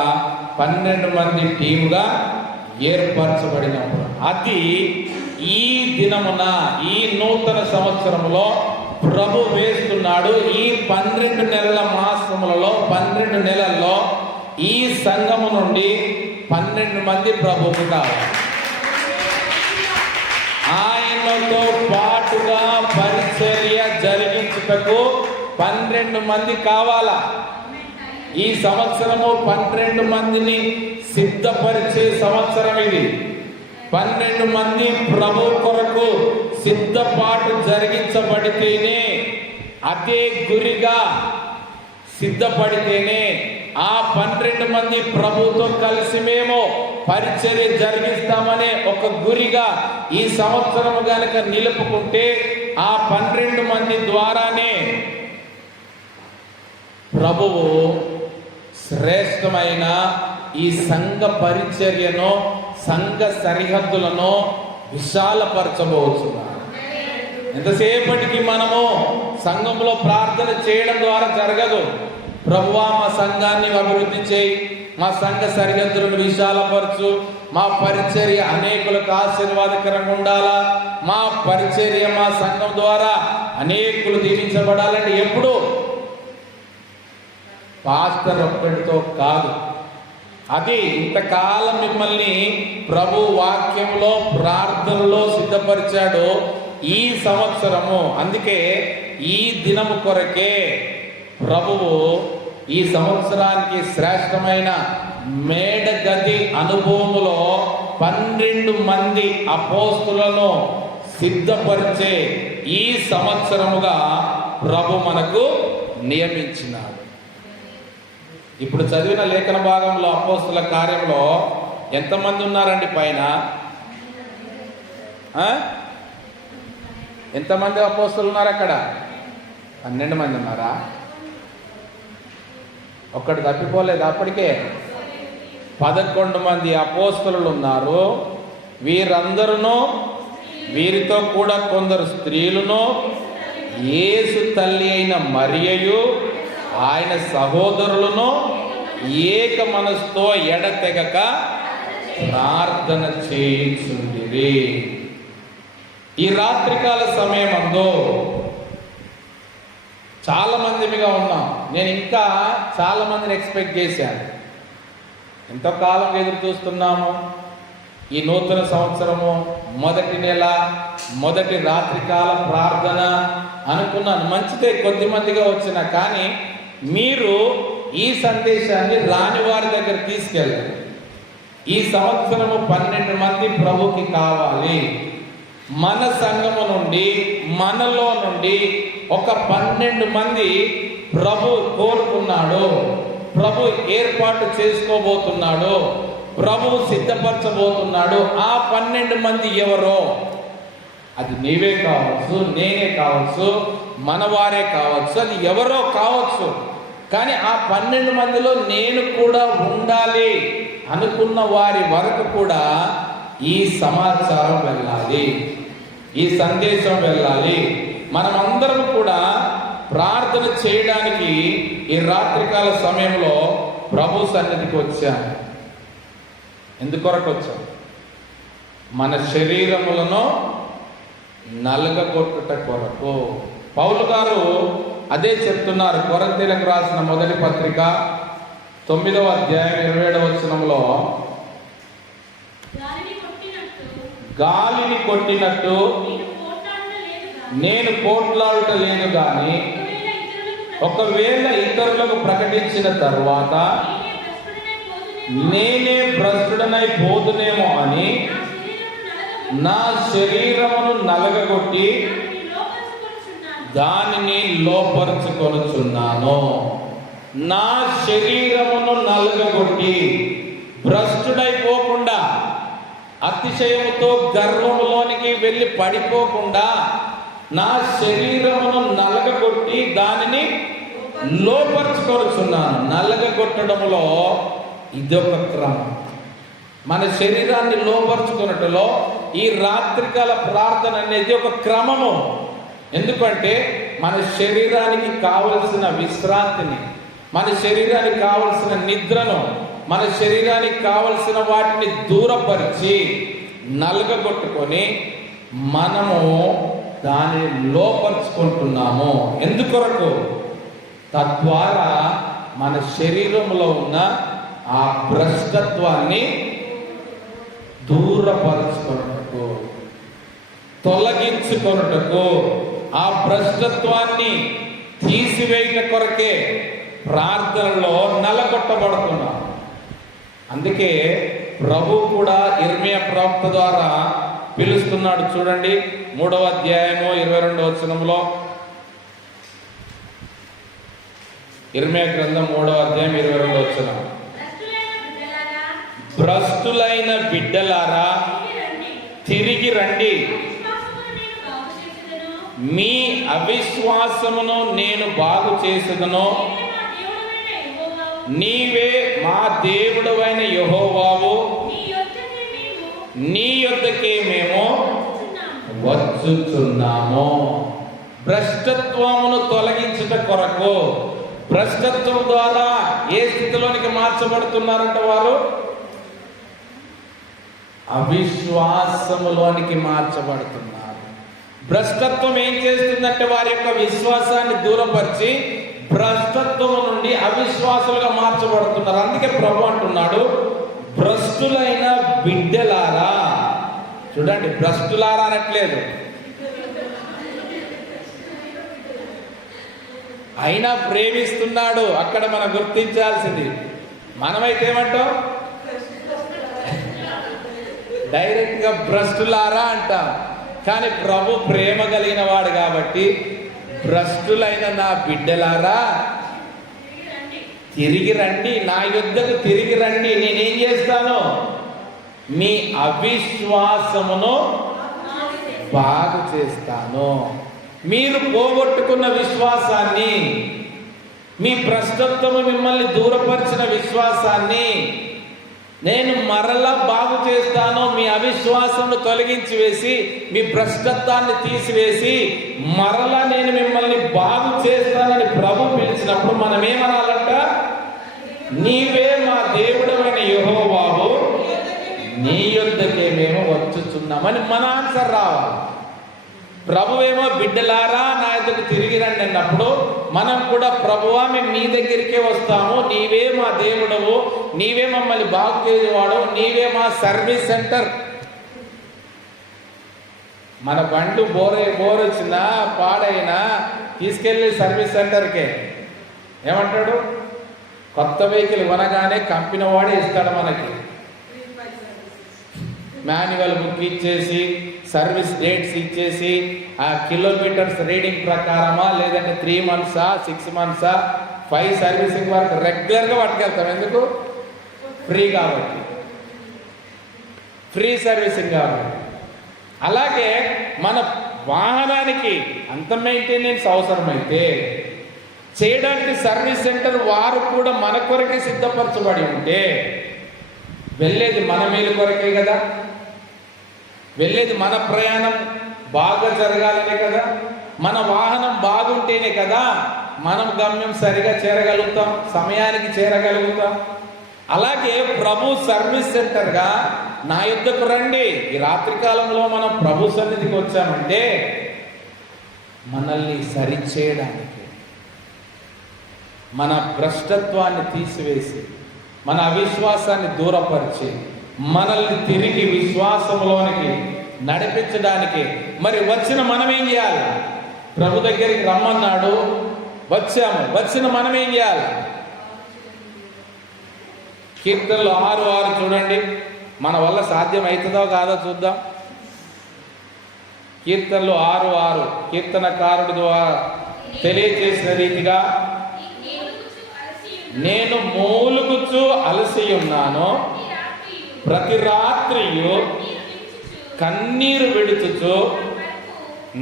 12 మంది టీముగా ఏర్పరచబడినప్పుడు, అది ఈ దినమున ఈ నూతన సంవత్సరంలో ప్రభు వేస్తున్నాడు. ఈ 12 నెలల మాసములలో 12 నెలల్లో ఈ సంఘము నుండి 12 మంది ప్రభువుకు కావాలి. ఆయనతో పాటుగా పరిచర్య జరిగించుటకు 12 మంది కావాలా. ఈ సంవత్సరము 12 మందిని సిద్ధపరిచే సంవత్సరం ఇది. 12 మంది ప్రభు కొరకు సిద్ధపాటు జరిగించబడితేనే, అదే గురిగా సిద్ధపడితేనే ఆ 12 మంది ప్రభుతో కలిసి మేము పరిచర్య జరిగిస్తామనే ఒక గురిగా ఈ సంవత్సరం గనక నిలుపుకుంటే ఆ 12 మంది ద్వారానే ప్రభువు శ్రేష్టమైన ఈ సంఘ పరిచర్యను, సంఘ సరిహద్దులను విశాలపరచబోతున్నారు. ఎంతసేపటికి మనము సంఘంలో ప్రార్థన చేయడం ద్వారా జరగదు. ప్రభువా మా సంఘాన్ని అభివృద్ధి చేయి, మా సంఘ సరిహద్దులను విశాలపరచు, మా పరిచర్య అనేకులకు ఆశీర్వాదకరంగా ఉండాలా, మా పరిచర్య మా సంఘం ద్వారా అనేకులు దీవించబడాలంటే ఎప్పుడు పాస్టర్ ఒక్కడితో కాదు. అది ఇంతకాలం మిమ్మల్ని ప్రభు వాక్యంలో ప్రార్థనలో సిద్ధపరిచాడు. ఈ సంవత్సరము అందుకే ఈ దినము కొరకే ప్రభువు ఈ సంవత్సరానికి శ్రేష్టమైన మేడగది అనుభవములో 12 మంది అపోస్తులను సిద్ధపరిచే ఈ సంవత్సరముగా ప్రభు మనకు నియమించినాడు. ఇప్పుడు చదివిన లేఖన భాగంలో అపోస్తుల కార్యంలో ఎంతమంది ఉన్నారండి? పైన ఎంతమంది అపోస్తులు ఉన్నారు? అక్కడ 12 మంది ఉన్నారా? ఒక్కడు తప్పిపోలేదు. అప్పటికే 11 మంది అపోస్తులు ఉన్నారు. వీరందరూ, వీరితో కూడా కొందరు స్త్రీలను, యేసు తల్లి అయిన మరియయు ఆయన సహోదరులను ఏక మనసుతో ఎడతెగక ప్రార్థన చేయించుండిరి. ఈ రాత్రికాల సమయమందు చాలా మందిగా ఉన్నాం. నేను ఇంకా చాలా మందిని ఎక్స్పెక్ట్ చేశాను. ఎంతో కాలం ఎదురు చూస్తున్నాము. ఈ నూతన సంవత్సరము మొదటి నెల మొదటి రాత్రికాల ప్రార్థన అనుకున్నాను. మంచిదే కొద్ది మందిగా వచ్చిన, కానీ మీరు ఈ సందేశాన్ని రాని వారి దగ్గర తీసుకెళ్ళండి. ఈ సంవత్సరము 12 మంది ప్రభుకి కావాలి. మన సంఘము నుండి, మనలో నుండి ఒక 12 మంది ప్రభు కోరుకున్నాడు, ప్రభు ఏర్పాటు చేసుకోబోతున్నాడు, ప్రభు సిద్ధపరచబోతున్నాడు. ఆ 12 మంది ఎవరో? అది నీవే కావచ్చు, నేనే కావచ్చు, మనవారే కావచ్చు, అది ఎవరో కావచ్చు. కానీ ఆ 12 మందిలో నేను కూడా ఉండాలి అనుకున్న వారి వరకు కూడా ఈ సమాచారం వెళ్ళాలి, ఈ సందేశం వెళ్ళాలి. మనమందరం కూడా ప్రార్థన చేయడానికి ఈ రాత్రికాల సమయంలో ప్రభు సన్నిధికి వచ్చాం. ఎందుకొరకు వచ్చాం? మన శరీరములను నలగగొట్టుట కొరకు. పౌలు గారు అదే చెప్తున్నారు. కొరింథీయులకు రాసిన మొదటి పత్రిక 9వ అధ్యాయం 27వ వచనంలో, గాలిని కొట్టినట్టు నేను పోట్లాడుట లేదు గాని ఒకవేళ ఇతరులకు ప్రకటించిన తర్వాత నేనే భ్రష్టుడనై పోదునేమో అని నా శరీరమును నలగగొట్టి దానిని లోపరుచుకొనుచున్నాను. నా శరీరమును నలగగొట్టి భ్రష్టుడైపోకుండా, అతిశయముతో గర్వములోనికి వెళ్ళి పడిపోకుండా నా శరీరమును నలగగొట్టి దానిని లోపరుచుకొనుచున్నాను. నలగగొట్టడంలో ఇదొక క్రమం. మన శరీరాన్ని లోపరుచుకున్నట్టులో ఈ రాత్రికాల ప్రార్థన అనేది ఒక క్రమము. ఎందుకంటే మన శరీరానికి కావలసిన విశ్రాంతిని, మన శరీరానికి కావలసిన నిద్రను, మన శరీరానికి కావలసిన వాటిని దూరపరిచి నలగగొట్టుకొని మనము దాన్ని లోపరుచుకుంటున్నాము. ఎందుకొరకు? తద్వారా మన శరీరంలో ఉన్న ఆ భ్రష్టత్వాన్ని దూరపరుచుకొనుటకు, తొలగించుకొనుటకు, ఆ భ్రష్టత్వాన్ని తీసివేయట కొరకే ప్రార్థనలో నలగొట్టబడుతున్నాం. అందుకే ప్రభు కూడా ఇర్మియా ప్రవక్త ద్వారా పిలుస్తున్నాడు. చూడండి 3వ అధ్యాయము 22వ వచనంలో, ఇర్మియా గ్రంథం 3వ అధ్యాయం 22వ వచనం. భ్రష్టులైన బిడ్డలారా తిరిగి రండి, మీ అవిశ్వాసమును నేను బాగు చేసేదను, నీవే మా దేవుడవైన యెహోవావు, నీ యొద్దకే మేము వచ్చుచున్నాము. భ్రష్టత్వమును తొలగించుట కొరకు, భ్రష్టత్వం ద్వారా ఏ స్థితిలోనికి మార్చబడుతున్నారంట వారు? అవిశ్వాసములోనికి మార్చబడుతున్నారు. భ్రష్టత్వం ఏం చేస్తుందంటే వారి యొక్క విశ్వాసాన్ని దూరపరిచి భ్రష్టత్వము నుండి అవిశ్వాసులుగా మార్చబడుతున్నారు. అందుకే ప్రభు అంటున్నాడు, భ్రష్టులైన బిడ్డలారా. చూడండి, భ్రష్టులారా అనట్లేదు, అయినా ప్రేమిస్తున్నాడు. అక్కడ మనం గుర్తించాల్సింది. మనమైతే ఏమంటాం? డైరెక్ట్గా భ్రష్టులారా అంటాం. కానీ ప్రభు ప్రేమ కలిగిన వాడు కాబట్టి, భ్రష్టులైన నా బిడ్డలారా తిరిగి రండి, నా యుద్ధకు తిరిగి రండి. నేనేం చేస్తాను? మీ అవిశ్వాసమును బాగు చేస్తాను. మీరు పోగొట్టుకున్న విశ్వాసాన్ని, మీ భ్రష్టత్వము మిమ్మల్ని దూరపరిచిన విశ్వాసాన్ని నేను మరలా బాగు చేస్తాను. మీ అవిశ్వాసమును తొలగించి వేసి, మీ భ్రష్టత్వాన్ని తీసివేసి మరలా నేను మిమ్మల్ని బాగు చేస్తానని ప్రభు పిలిచినప్పుడు మనం ఏమనాలంట? నీవే మా దేవుడవైన యెహోవావు, నీ యొద్దకే మేము వచ్చుచున్నామని మన ఆన్సర్ రావాలి. ప్రభువేమో బిడ్డలారా నా యొద్దకు తిరిగి రండి అన్నప్పుడు మనం కూడా ప్రభువా మేము నీ దగ్గరికే వస్తాము, నీవే మా దేవుడవు, నీవే మమ్మల్ని బాగు చేసేవాడు, నీవే మా సర్వీస్ సెంటర్. మన బండి బోర్ వచ్చినా పాడైనా తీసుకెళ్ళి సర్వీస్ సెంటర్కే ఏమంటాడు? కొత్త వెహికల్ కొనగానే కంపెనీ వాడే ఇస్తాడు మనకి. మాన్యువల్ బుక్ ఇచ్చేసి, సర్వీస్ డేట్స్ ఇచ్చేసి, ఆ కిలోమీటర్స్ రీడింగ్ ప్రకారమా, లేదంటే 3 monthsా 6 monthsా 5 సర్వీసింగ్ వరకు రెగ్యులర్గా పట్టుకెళ్తాం. ఎందుకు? ఫ్రీ కాబట్టి, ఫ్రీ సర్వీసింగ్ కాబట్టి. అలాగే మన వాహనానికి అంత మెయింటెనెన్స్ అవసరమైతే చేయడానికి సర్వీస్ సెంటర్ వారు కూడా మన కొరకే సిద్ధపరచబడి ఉంటే, వెళ్ళేది మన మేలు కొరకే కదా, వెళ్ళేది మన ప్రయాణం బాగా జరగాలనే కదా, మన వాహనం బాగుంటేనే కదా మనం గమ్యం సరిగా చేరగలుగుతాం, సమయానికి చేరగలుగుతాం. అలాగే ప్రభు సర్వీస్ సెంటర్గా నా యొద్దకు రండి. ఈ రాత్రికాలంలో మనం ప్రభు సన్నిధికి వచ్చామంటే మనల్ని సరిచేయడానికి, మన భ్రష్టత్వాన్ని తీసివేసి, మన అవిశ్వాసాన్ని దూరపరిచి మనల్ని తిరిగి విశ్వాసంలోనికి నడిపించడానికి. మరి వచ్చిన మనం ఏం చేయాలి? ప్రభు దగ్గరికి రమ్మన్నాడు, వచ్చాము. వచ్చిన మనం ఏం చేయాలి? కీర్తనలు 6:6 చూడండి. మన వల్ల సాధ్యం అవుతుందో కాదో చూద్దాం. కీర్తనలు 6:6 కీర్తనకారుడి ద్వారా తెలియజేసిన రీతిగా, నేను మూలుగుచు అలసి ఉన్నాను, ప్రతి రాత్రియు కన్నీరు విడుచుచు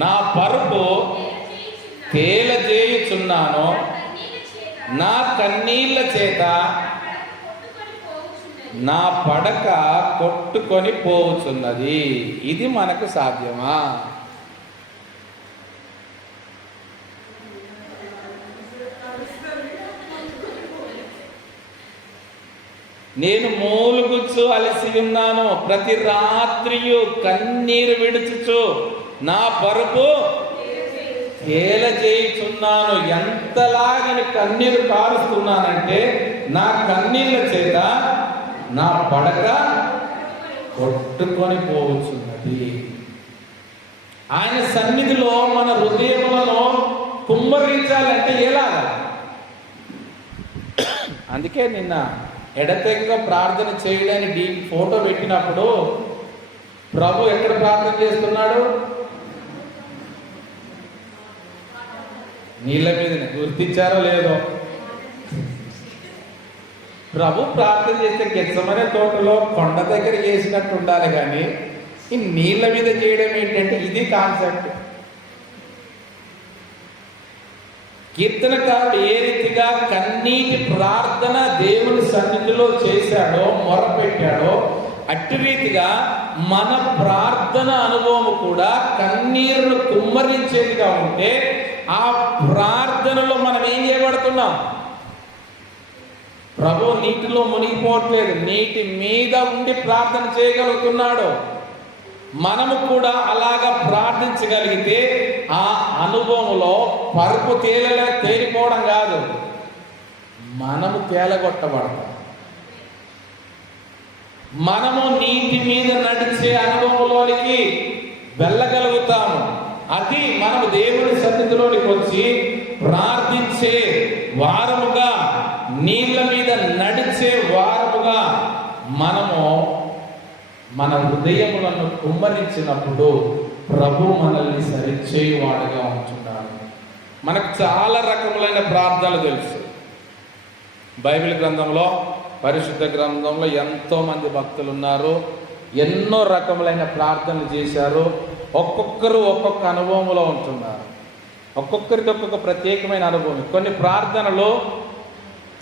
నా పరుపు తేలజేయుచున్నాను. నా కన్నీళ్ల చేత నా పడక కొట్టుకొని పోవుచున్నది. ఇది మనకు సాధ్యమా? నేను మూలుగుచ్చు అలసి ఉన్నాను, ప్రతి రాత్రియు కన్నీరు విడుచుచు నా పరుపు తేలజేయుచున్నాను. ఎంతలాగని కన్నీరు కారుస్తున్నానంటే నా కన్నీళ్ళ చేత నా పడక కొట్టుకొని పోవచ్చున్నది. ఆయన సన్నిధిలో మన హృదయములను కుమ్మరించాలంటే ఎలాగా? అందుకే నిన్న ఎడతెగక ప్రార్థన చేయడానికి ఫోటో పెట్టినప్పుడు ప్రభు ఎక్కడ ప్రార్థన చేస్తున్నాడు? నీళ్ళ మీదనే. గుర్తించారో లేదో? ప్రభు ప్రార్థన చేస్తే గెత్సెమనే తోటలో కొండ దగ్గర చేసినట్టు ఉండాలి, కానీ ఈ నీళ్ళ మీద చేయడం ఏంటంటే ఇది కాన్సెప్ట్. కీర్తనకారుడు ఏ రీతిగా కన్నీటి ప్రార్థన దేవుని సన్నిధిలో చేశాడో, మొరపెట్టాడో, అట్టి రీతిగా మన ప్రార్థన అనుభవం కూడా కన్నీరును కుమ్మరించేదిగా ఉంటే ఆ ప్రార్థనలో మనం ఏం చేయబడుతున్నాం? ప్రభు నీటిలో మునిగిపోవట్లేదు, నీటి మీద ఉండి ప్రార్థన చేయగలుగుతున్నాడు. మనము కూడా అలాగా ప్రార్థించగలిగితే ఆ అనుభవంలో పరుపు తేలిపోవడం కాదు, మనము తేలగొట్టబడతాం. మనము నీటి మీద నడిచే అనుభవంలోనికి వెళ్ళగలుగుతాము. అది మనము దేవుని సన్నిధిలోనికి వచ్చి ప్రార్థించే వారముగా, నీళ్ళ మీద నడిచే వారముగా మనము మన హృదయములను కుమ్మరించినప్పుడు ప్రభు మనల్ని సరిచేయువాడుగా ఉంటున్నాడు. మనకు చాలా రకములైన ప్రార్థనలు తెలుసు. బైబిల్ గ్రంథంలో, పరిశుద్ధ గ్రంథంలో ఎంతో మంది భక్తులు ఉన్నారు, ఎన్నో రకములైన ప్రార్థనలు చేశారు. ఒక్కొక్కరు ఒక్కొక్క అనుభవంలో ఉంటున్నారు. ఒక్కొక్కరికి ఒక్కొక్క ప్రత్యేకమైన అనుభవం. కొన్ని ప్రార్థనలు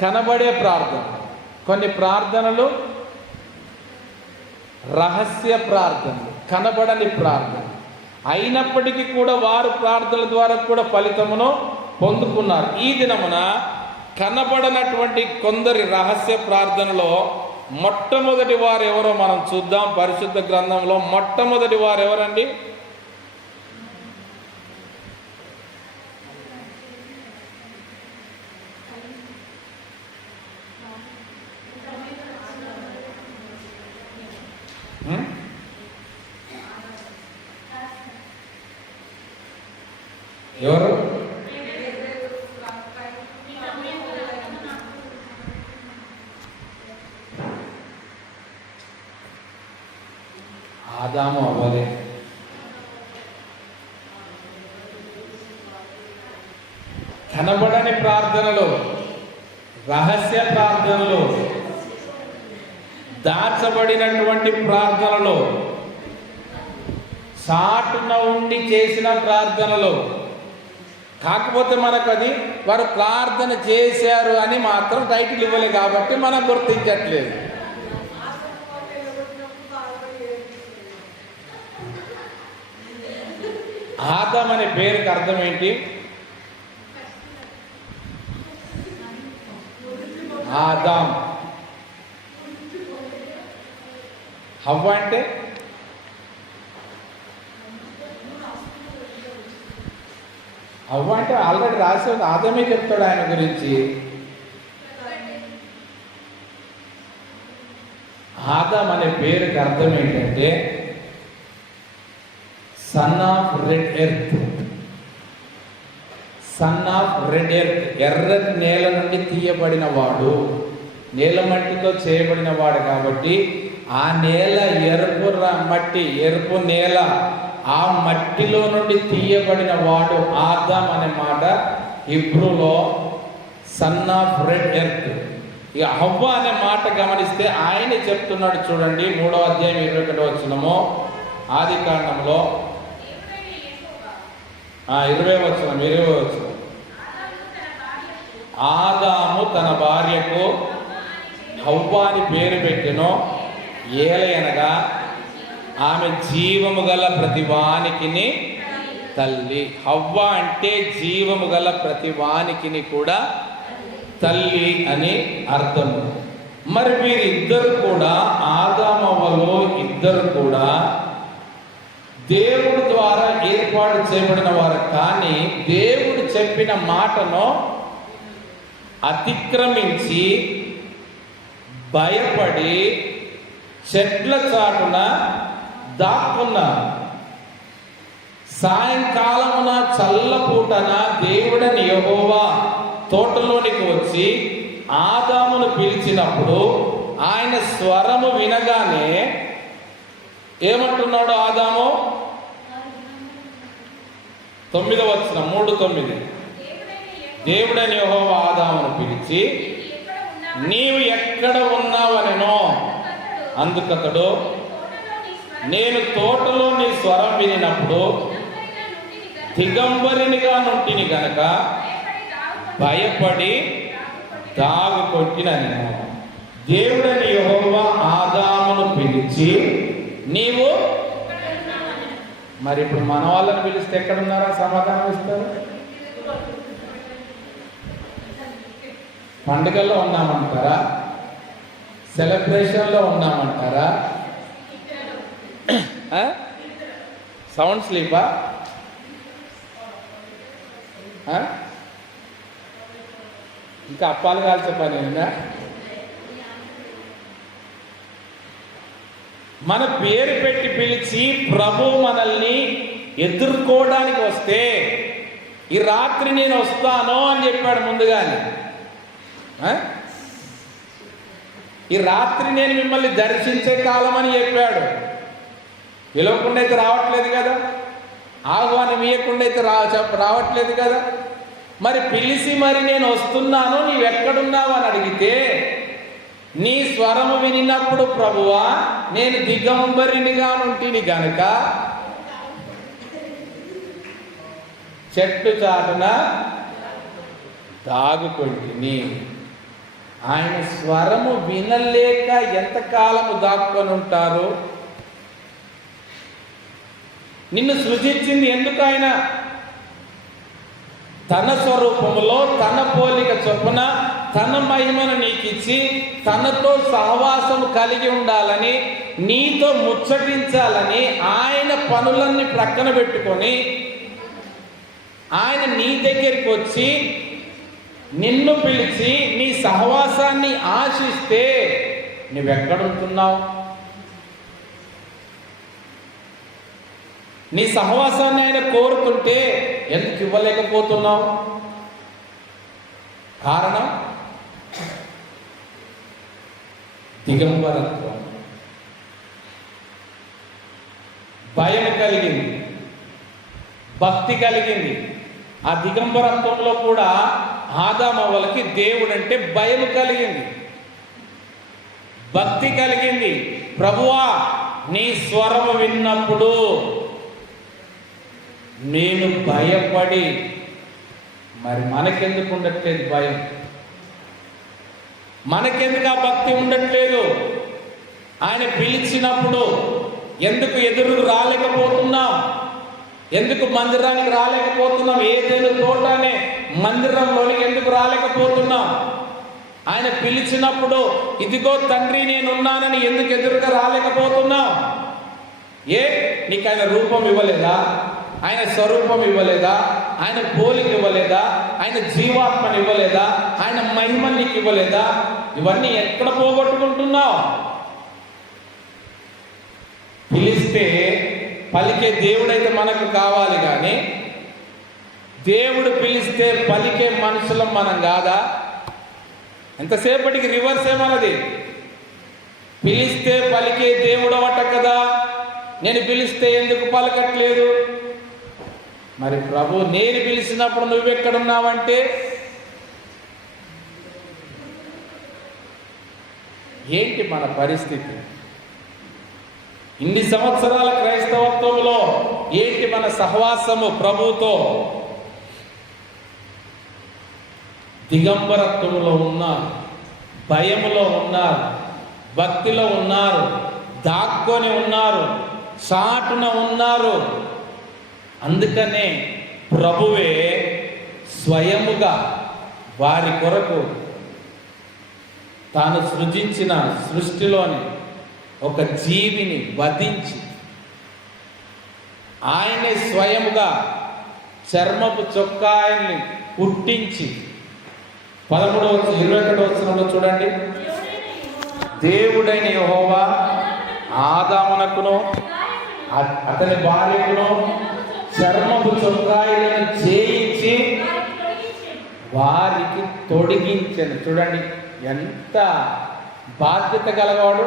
కనబడే ప్రార్థన, కొన్ని ప్రార్థనలు రహస్య ప్రార్థనలు, కనబడని ప్రార్థన. అయినప్పటికీ కూడా వారు ప్రార్థనల ద్వారా కూడా ఫలితమును పొందుకున్నారు. ఈ దినమున కనబడనటువంటి కొందరి రహస్య ప్రార్థనలో మొట్టమొదటి వారు ఎవరో మనం చూద్దాం. పరిశుద్ధ గ్రంథంలో మొట్టమొదటి వారు ఎవరండి? ఎవరు? ఆదాము అవ్వలే. కనబడని ప్రార్థనలు, రహస్య ప్రార్థనలు, దాచబడినటువంటి ప్రార్థనలు, చాటున ఉండి చేసిన ప్రార్థనలు. కాకపోతే మనకు అది వారు ప్రార్థన చేశారు అని మాత్రం టైటిల్ ఇవ్వలే కాబట్టి మనం గుర్తించట్లేదు. ఆదాం అనే పేరుకి అర్థం ఏంటి? ఆదాం. హవ్వ అంటే హవ్వ అంటే ఆల్రెడీ రాసి ఆదామే చెప్తాడు ఆయన గురించి. ఆదాం అనే పేరుకి అర్థం ఏంటంటే son of red earth. Son of red earth, ఎర్రటి నేల నుండి తీయబడిన వాడు, నేల మట్టితో చేయబడిన వాడు. కాబట్టి ఆ నేల ఎరుపు మట్టి, ఎరుపు నేల, ఆ మట్టిలో నుండి తీయబడిన వాడు ఆదాం అనే మాట హిబ్రూలో సన్ ఆఫ్ రెడ్ ఎర్త్. ఇక హవ్వ అనే మాట గమనిస్తే ఆయనే చెప్తున్నాడు చూడండి, 3వ అధ్యాయం 21వ వచనము, ఆది కాండంలో 20వ వచనం. ఆదాము తన భార్యకు హవ్వ అని పేరు పెట్టెను, ఏలయనగా ఆమె జీవము గల ప్రతివానికిని తల్లి. హవ్వ అంటే జీవము గల ప్రతివానికిని కూడా తల్లి అని అర్థము. మరి వీరిద్దరు కూడా, ఆదామవ్వలు ఇద్దరు కూడా దేవుడి ద్వారా ఏర్పాటు చేయబడిన వారు, కానీ దేవుడు చెప్పిన మాటను అతిక్రమించి భయపడి చెట్ల చాటున దాక్కున్నారు. సాయంకాలమున చల్లపూటన దేవుడని యెహోవా తోటలోనికి వచ్చి ఆదామును పిలిచినప్పుడు ఆయన స్వరము వినగానే ఏమంటున్నాడు ఆదాము? 9వ వచనం, 3:9. దేవుడని యెహోవా ఆదామును పిలిచి, నీవు ఎక్కడ ఉన్నావనెనో. అందుకతడు, నేను తోటలో నీ స్వరం వినినప్పుడు దిగంబరినిగా నుంటిని గనక భయపడి దాగుకొట్టినని. దేవుడని యెహోవా ఆదామును పిలిచి, నీవు మరి ఇప్పుడు మన వాళ్ళని పిలిస్తే ఎక్కడున్నారా సమాధానం ఇస్తారు? పండుగల్లో ఉన్నామంటారా? సెలబ్రేషన్లో ఉన్నామంటారా? సౌండ్ స్లీపా? ఇంకా అప్పాలు కాల్చే పని ఉందా? మన పేరు పెట్టి పిలిచి ప్రభు మనల్ని ఎదుర్కోవడానికి వస్తే, ఈ రాత్రి నేను వస్తాను అని చెప్పాడు ముందుగానే. ఈ రాత్రి నేను మిమ్మల్ని దర్శించే కాలం అని చెప్పాడు. పిలవకుండా అయితే రావట్లేదు కదా, ఆహ్వానం ఇవ్వకుండా అయితే రావట్లేదు కదా. మరి పిలిచి మరి నేను వస్తున్నాను, నీవెక్కడున్నావు అని అడిగితే, నీ స్వరము వినినప్పుడు ప్రభువా నేను దిగంబరినిగా నుంటిని గనుక చెట్టు చాటున దాగుకొంటిని. ఆయన స్వరము వినలేక ఎంతకాలము దాక్కొని ఉంటారు? నిన్ను సృజించింది ఎందుకు? ఆయన తన స్వరూపములో తన పోలిక చొప్పున తన మహిమను నీకిచ్చి తనతో సహవాసము కలిగి ఉండాలని, నీతో ముచ్చటించాలని ఆయన పనులన్నీ ప్రక్కన పెట్టుకొని ఆయన నీ దగ్గరికి వచ్చి నిన్ను పిలిచి నీ సహవాసాన్ని ఆశిస్తే నువ్వెక్కడుంటున్నావు? నీ సహవాసాన్ని ఆయన కోరుతుంటే ఎందుకు ఇవ్వలేకపోతున్నావు? కారణం దిగంబరత్వం. భయం కలిగింది, భక్తి కలిగింది. ఆ దిగంబరత్వంలో కూడా ఆదామవ్వలకి దేవుడంటే భయం కలిగింది, భక్తి కలిగింది. ప్రభువా నీ స్వరము విన్నప్పుడు నేను భయపడి, మరి మనకెందుకు ఉండట్లేదు భయం? మనకెందుకు ఆ భక్తి ఉండట్లేదు? ఆయన పిలిచినప్పుడు ఎందుకు ఎదురు రాలేకపోతున్నాం? ఎందుకు మందిరానికి రాలేకపోతున్నాం? ఏదైనా తోటనే మందిరంలోనికి ఎందుకు రాలేకపోతున్నాం? ఆయన పిలిచినప్పుడు ఇదిగో తండ్రి నేనున్నానని ఎందుకు ఎదురుగా రాలేకపోతున్నాం? నీకు ఆయన రూపం ఇవ్వలేదా? ఆయన స్వరూపం ఇవ్వలేదా? ఆయన పోలిక ఇవ్వలేదా? ఆయన జీవాత్మని ఇవ్వలేదా? ఆయన మహిమని నీకు ఇవ్వలేదా? ఇవన్నీ ఎక్కడ పోగొట్టుకుంటున్నావు? పిలిస్తే పలికే దేవుడైతే మనకు కావాలి, కానీ దేవుడు పిలిస్తే పలికే మనుషులం మనం కాదా? ఎంతసేపటికి రివర్స్ ఏమన్నది? పిలిస్తే పలికే దేవుడు అట కదా, నేను పిలిస్తే ఎందుకు పలకట్లేదు? మరి ప్రభు నేను పిలిచినప్పుడు నువ్వెక్కడున్నావంటే ఏంటి మన పరిస్థితి? ఇన్ని సంవత్సరాల క్రైస్తవత్వంలో ఏంటి మన సహవాసము ప్రభుతో? దిగంబరత్వంలో ఉన్నారు, భయములో ఉన్నారు, భక్తిలో ఉన్నారు, దాక్కొని ఉన్నారు, చాటున ఉన్నారు. అందుకనే ప్రభువే స్వయముగా వారి కొరకు తాను సృజించిన సృష్టిలోని ఒక జీవిని వధించి ఆయనే స్వయముగా చర్మపు చొక్కాయల్ని కుట్టించి 21వ వచనంలో చూడండి, దేవుడైన యెహోవా ఆదామునకును అతని భార్యకును చర్మపు చొక్కాయలను చేయించి వారికి తొడిగించాను. చూడండి ఎంత బాధ్యత గలవాడు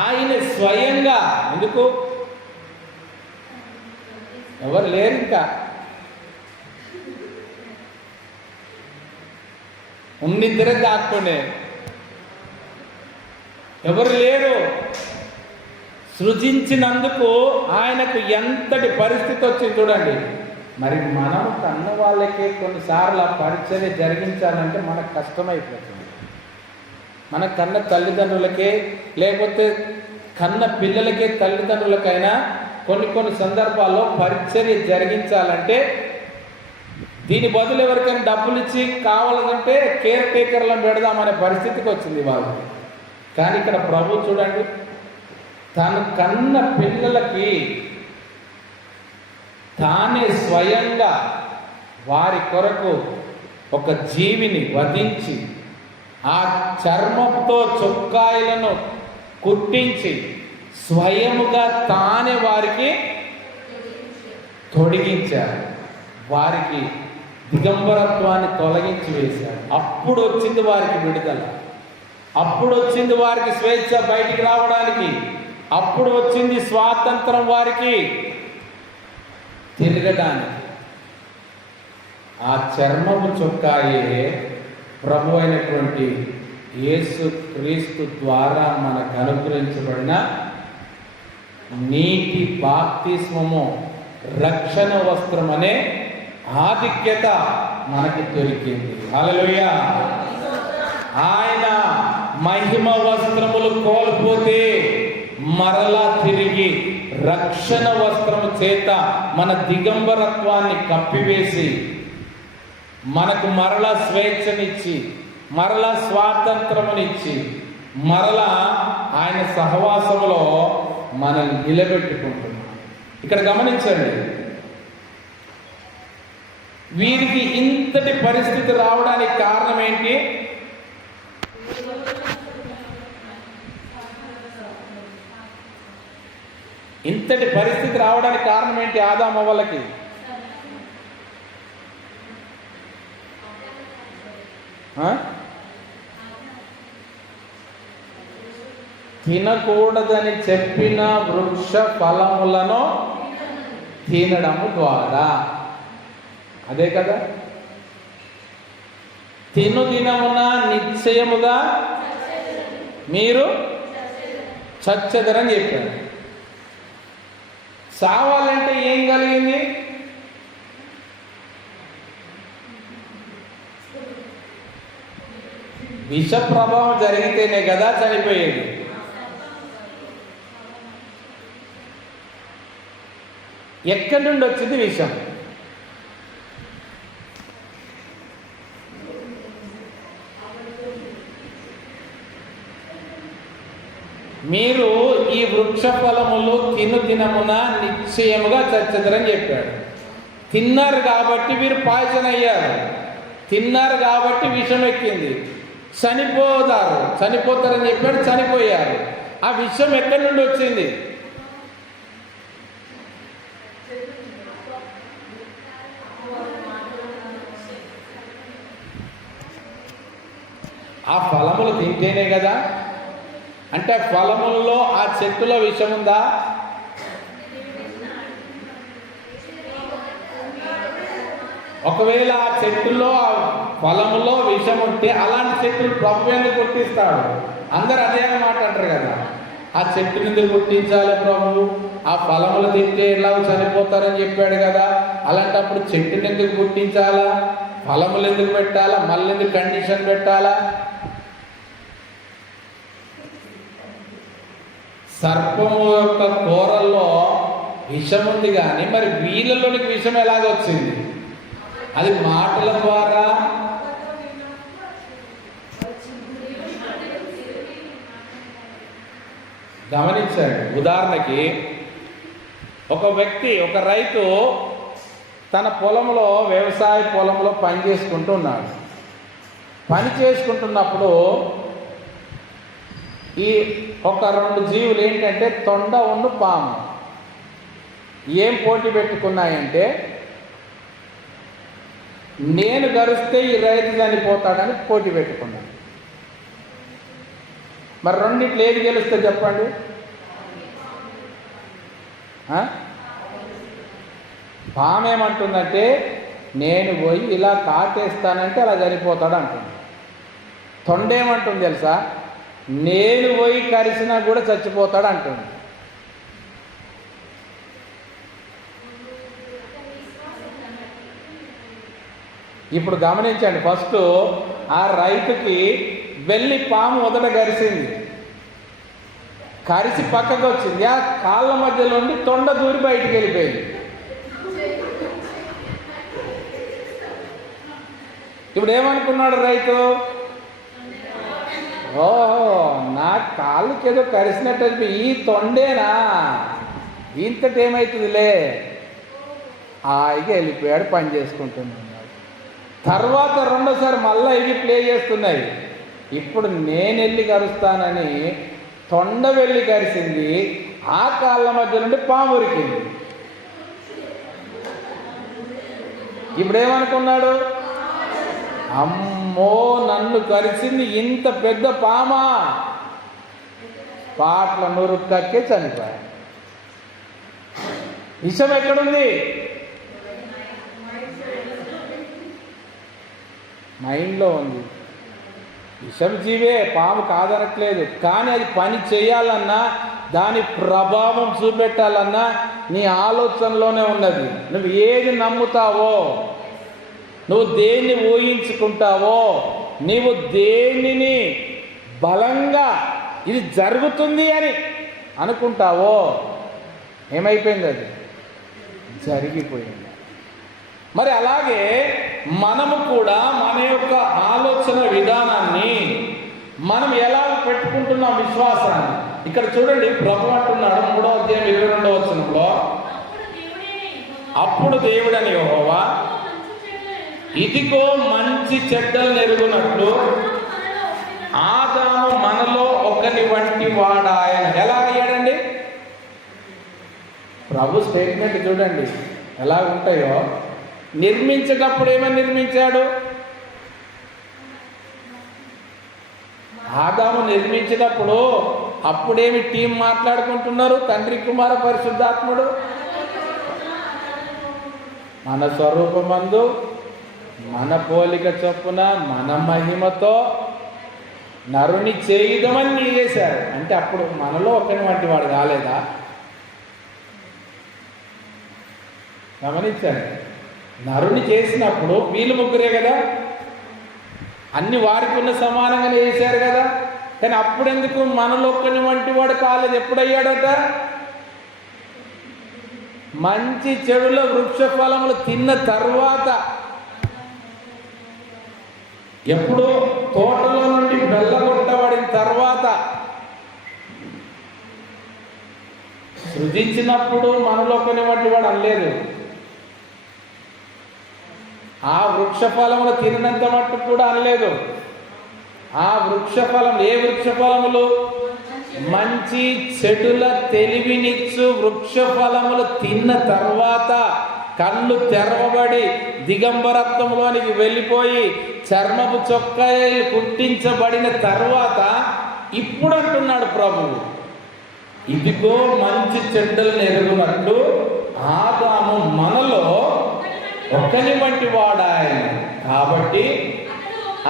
ఆయన స్వయంగా. ఎందుకు? ఎవరు లేరు, ఇంకా ఉన్నిద్దరే దాక్కుండే, ఎవరు లేరు. సృజించినందుకు ఆయనకు ఎంతటి పరిస్థితి వచ్చింది చూడండి. మరి మనం కన్న వాళ్ళకే కొన్నిసార్లు ఆ పరిచర్య జరిగించాలంటే మనకు కష్టమైపోతుంది. మన కన్న తల్లిదండ్రులకే లేకపోతే కన్న పిల్లలకే తల్లిదండ్రులకైనా కొన్ని సందర్భాల్లో పరిచర్య జరిగించాలంటే దీని బదులు ఎవరికైనా డబ్బులు ఇచ్చి కావాలంటే కేర్ టేకర్లను పెడదామనే పరిస్థితికి వచ్చింది వాళ్ళు. కానీ ఇక్కడ ప్రభు చూడండి, తను కన్న పిల్లలకి తానే స్వయంగా వారి కొరకు ఒక జీవిని వధించి ఆ చర్మంతో చొక్కాయలను కుట్టించి స్వయముగా తానే వారికి తొడిగించారు. వారికి దిగంబరత్వాన్ని తొలగించి వేశారు. అప్పుడు వచ్చింది వారికి విడుదల, అప్పుడు వచ్చింది వారికి స్వేచ్ఛ బయటికి రావడానికి, అప్పుడు వచ్చింది స్వాతంత్రం వారికి తిరగడానికి. ఆ చర్మము చొక్కాయే ప్రభు అయినటువంటి యేసు క్రీస్తు ద్వారా మనకు అనుగ్రహించబడిన నీటి బాప్తిస్మము, రక్షణ వస్త్రం అనే ఆధిక్యత మనకి దొరికింది. హల్లెలూయా. ఆయన మహిమ వస్త్రములు కోల్పోతే మరలా తిరిగి రక్షణ వస్త్రము చేత మన దిగంబరత్వాన్ని కప్పివేసి మనకు మరలా స్వేచ్ఛనిచ్చి మరలా స్వాతంత్రమునిచ్చి మరలా ఆయన సహవాసములో మనల్ని నిలబెట్టుకుంటున్నాం. ఇక్కడ గమనించండి, వీరికి ఇంతటి పరిస్థితి రావడానికి కారణం ఏంటి? ఇంతటి పరిస్థితి రావడానికి కారణం ఏంటి? ఆదాము అవ్వలకి తినకూడదని చెప్పిన వృక్ష ఫలములను తినడము ద్వారా. అదే కదా, దినమున నిశ్చయముగా మీరు చచ్చెదరని చెప్పారు. చావాలంటే ఏం కలిగింది? విష ప్రభావం జరిగితేనే కదా చనిపోయేది. ఎక్కడి నుండి వచ్చింది విషం? మీరు ఈ వృక్ష ఫలములు దినమున నిశ్చయముగా చచ్చెదరని చెప్పాడు. తిన్నారు కాబట్టి వీరు పాయిజన్ అయ్యారు, తిన్నారు కాబట్టి విషం ఎక్కింది. చనిపోతారని చెప్పాడు, చనిపోయారు. ఆ విషం ఎక్కడి నుండి వచ్చింది? ఆ ఫలములు తింటేనే కదా. అంటే ఫలములలో ఆ చెట్టులో విషం ఉందా? ఒకవేళ ఆ చెట్టులో ఆ ఫలములో విషం ఉంటే అలాంటి చెట్టులు ప్రభు ఎందుకు గుర్తిస్తాడు? అందరు అదే మాట అంటారు కదా, ఆ చెట్టుని ఎందుకు గుర్తించాలి ప్రభు, ఆ ఫలములు తింటే ఎలా చనిపోతారని చెప్పాడు కదా, అలాంటప్పుడు చెట్టుని ఎందుకు గుర్తించాలా, ఫలములు ఎందుకు పెట్టాలా, మళ్ళీ ఎందుకు కండిషన్ పెట్టాలా? సర్పము యొక్క కూరల్లో విషం ఉంది కానీ మరి వీళ్ళలోనికి విషం ఎలాగొచ్చింది? అది మాటల ద్వారా. గమనించండి, ఉదాహరణకి ఒక వ్యక్తి, ఒక రైతు తన పొలంలో, వ్యవసాయ పొలంలో పని చేసుకుంటూ ఉన్నాడు. పని చేసుకుంటున్నప్పుడు ఈ ఒక రెండు జీవులు ఏంటంటే తొండ ఉన్న పాము ఏం పోటీ పెట్టుకున్నాయంటే, నేను గరిస్తే ఈ రైతు చనిపోతాడని పోటీ పెట్టుకున్నాను. మరి రెండిట్లు ఏది గెలుస్తే చెప్పండి? పాము ఏమంటుందంటే, నేను పోయి ఇలా కాటేస్తానంటే అలా చనిపోతాడు అంటుంది. తొండేమంటుంది తెలుసా, నేను పోయి కరిసినా కూడా చచ్చిపోతాడు అంటుంది. ఇప్పుడు గమనించండి, ఫస్ట్ ఆ రైతుకి వెళ్ళి పాము మొదట కరిసింది, కరిసి పక్కకు వచ్చింది, ఆ కాళ్ళ మధ్యలో ఉండి తొండ దూరి బయటికి వెళ్ళిపోయింది. ఇప్పుడు ఏమనుకున్నాడు రైతు, ఓహో నా కాళ్ళకి ఏదో కరిసినట్టు, ఈ తొండేనా, ఇంతటి ఏమవుతుందిలే, హాయిగా వెళ్ళిపోయాడు, పని చేసుకుంటున్నాడు. తర్వాత రెండోసారి మళ్ళీ ఇవి ప్లే చేస్తున్నాయి. ఇప్పుడు నేను వెళ్ళి కరుస్తానని తొండ వెళ్ళి కరిసింది, ఆ కాళ్ళ మధ్య నుండి పాము ఉరికింది. ఇప్పుడు ఏమనుకున్నాడు, అమ్మో నన్ను కరిసింది ఇంత పెద్ద పామా, పాట్ల నురుక్కకే చనిపోయాడు. విషం ఎక్కడుంది? మైండ్లో ఉంది. విషం జీవే, పాము కాదనట్లేదు, కానీ అది పని చేయాలన్నా, దాని ప్రభావం చూపెట్టాలన్నా నీ ఆలోచనలోనే ఉన్నది. నువ్వు ఏది నమ్ముతావో, నువ్వు దేన్ని ఊహించుకుంటావో, నీవు దేనిని బలంగా ఇది జరుగుతుంది అని అనుకుంటావో, ఏమైపోయింది? అది జరిగిపోయింది. మరి అలాగే మనము కూడా మన యొక్క ఆలోచన విధానాన్ని మనం ఎలా పెట్టుకుంటున్నాం, విశ్వాసాన్ని. ఇక్కడ చూడండి, ప్రభు అంటున్నాడు 3వ అధ్యాయం 22వ వచనంలో, అప్పుడు దేవుడని యెహోవా ఇదిగో మంచి చెడ్డలు ఎరుగునట్లు ఆదాము మనలో ఒకని వంటి వాడాయన. ఎలా అయ్యాడండి? ప్రభు స్టేట్మెంట్ చూడండి ఎలా ఉంటాయో. నిర్మించేటప్పుడు ఏమని నిర్మించాడు? ఆదాము నిర్మించేటప్పుడు అప్పుడేమి టీం మాట్లాడుకుంటున్నారు, తండ్రి కుమార పరిశుద్ధాత్ముడు, మన స్వరూపమందు మన పోలిక చొప్పున మన మహిమతో నరుని చేయుదమని చేశారు. అంటే అప్పుడు మనలో ఒకని వంటి వాడు కాలేదా? గమనించండి, నరుని చేసినప్పుడు వీళ్ళు ముగ్గురే కదా, అన్ని వారికి ఉన్న సమానంగానే చేశారు కదా, కానీ అప్పుడెందుకు మనలో ఒకని వంటి వాడు కాలేదు? ఎప్పుడయ్యాడట? మంచి చెడుల వృక్ష ఫలములు తిన్న తర్వాత. ఎప్పుడు తోటలో నుండి వెళ్ళగొట్టబడిన తర్వాత. సృజించినప్పుడు మనలో ఒకని వంటి వాడు అనలేదు. ఆ వృక్ష ఫలములు తిన్నంత మట్టు కూడా అనలేదు. ఆ వృక్ష ఫలం, ఏ వృక్ష ఫలములు? మంచి చెడుల తెలివినిచ్చు వృక్ష ఫలములు తిన్న తర్వాత కళ్ళు తెరవబడి దిగంబరత్వంలోనికి వెళ్ళిపోయి చర్మపు చొక్కాయలు కుట్టించబడిన తర్వాత ఇప్పుడు అంటున్నాడు ప్రభువు, ఇదిగో మంచి చెడ్డలను ఎరుగునట్లు ఆదాము మనలో ఒకని వంటి వాడాయన. కాబట్టి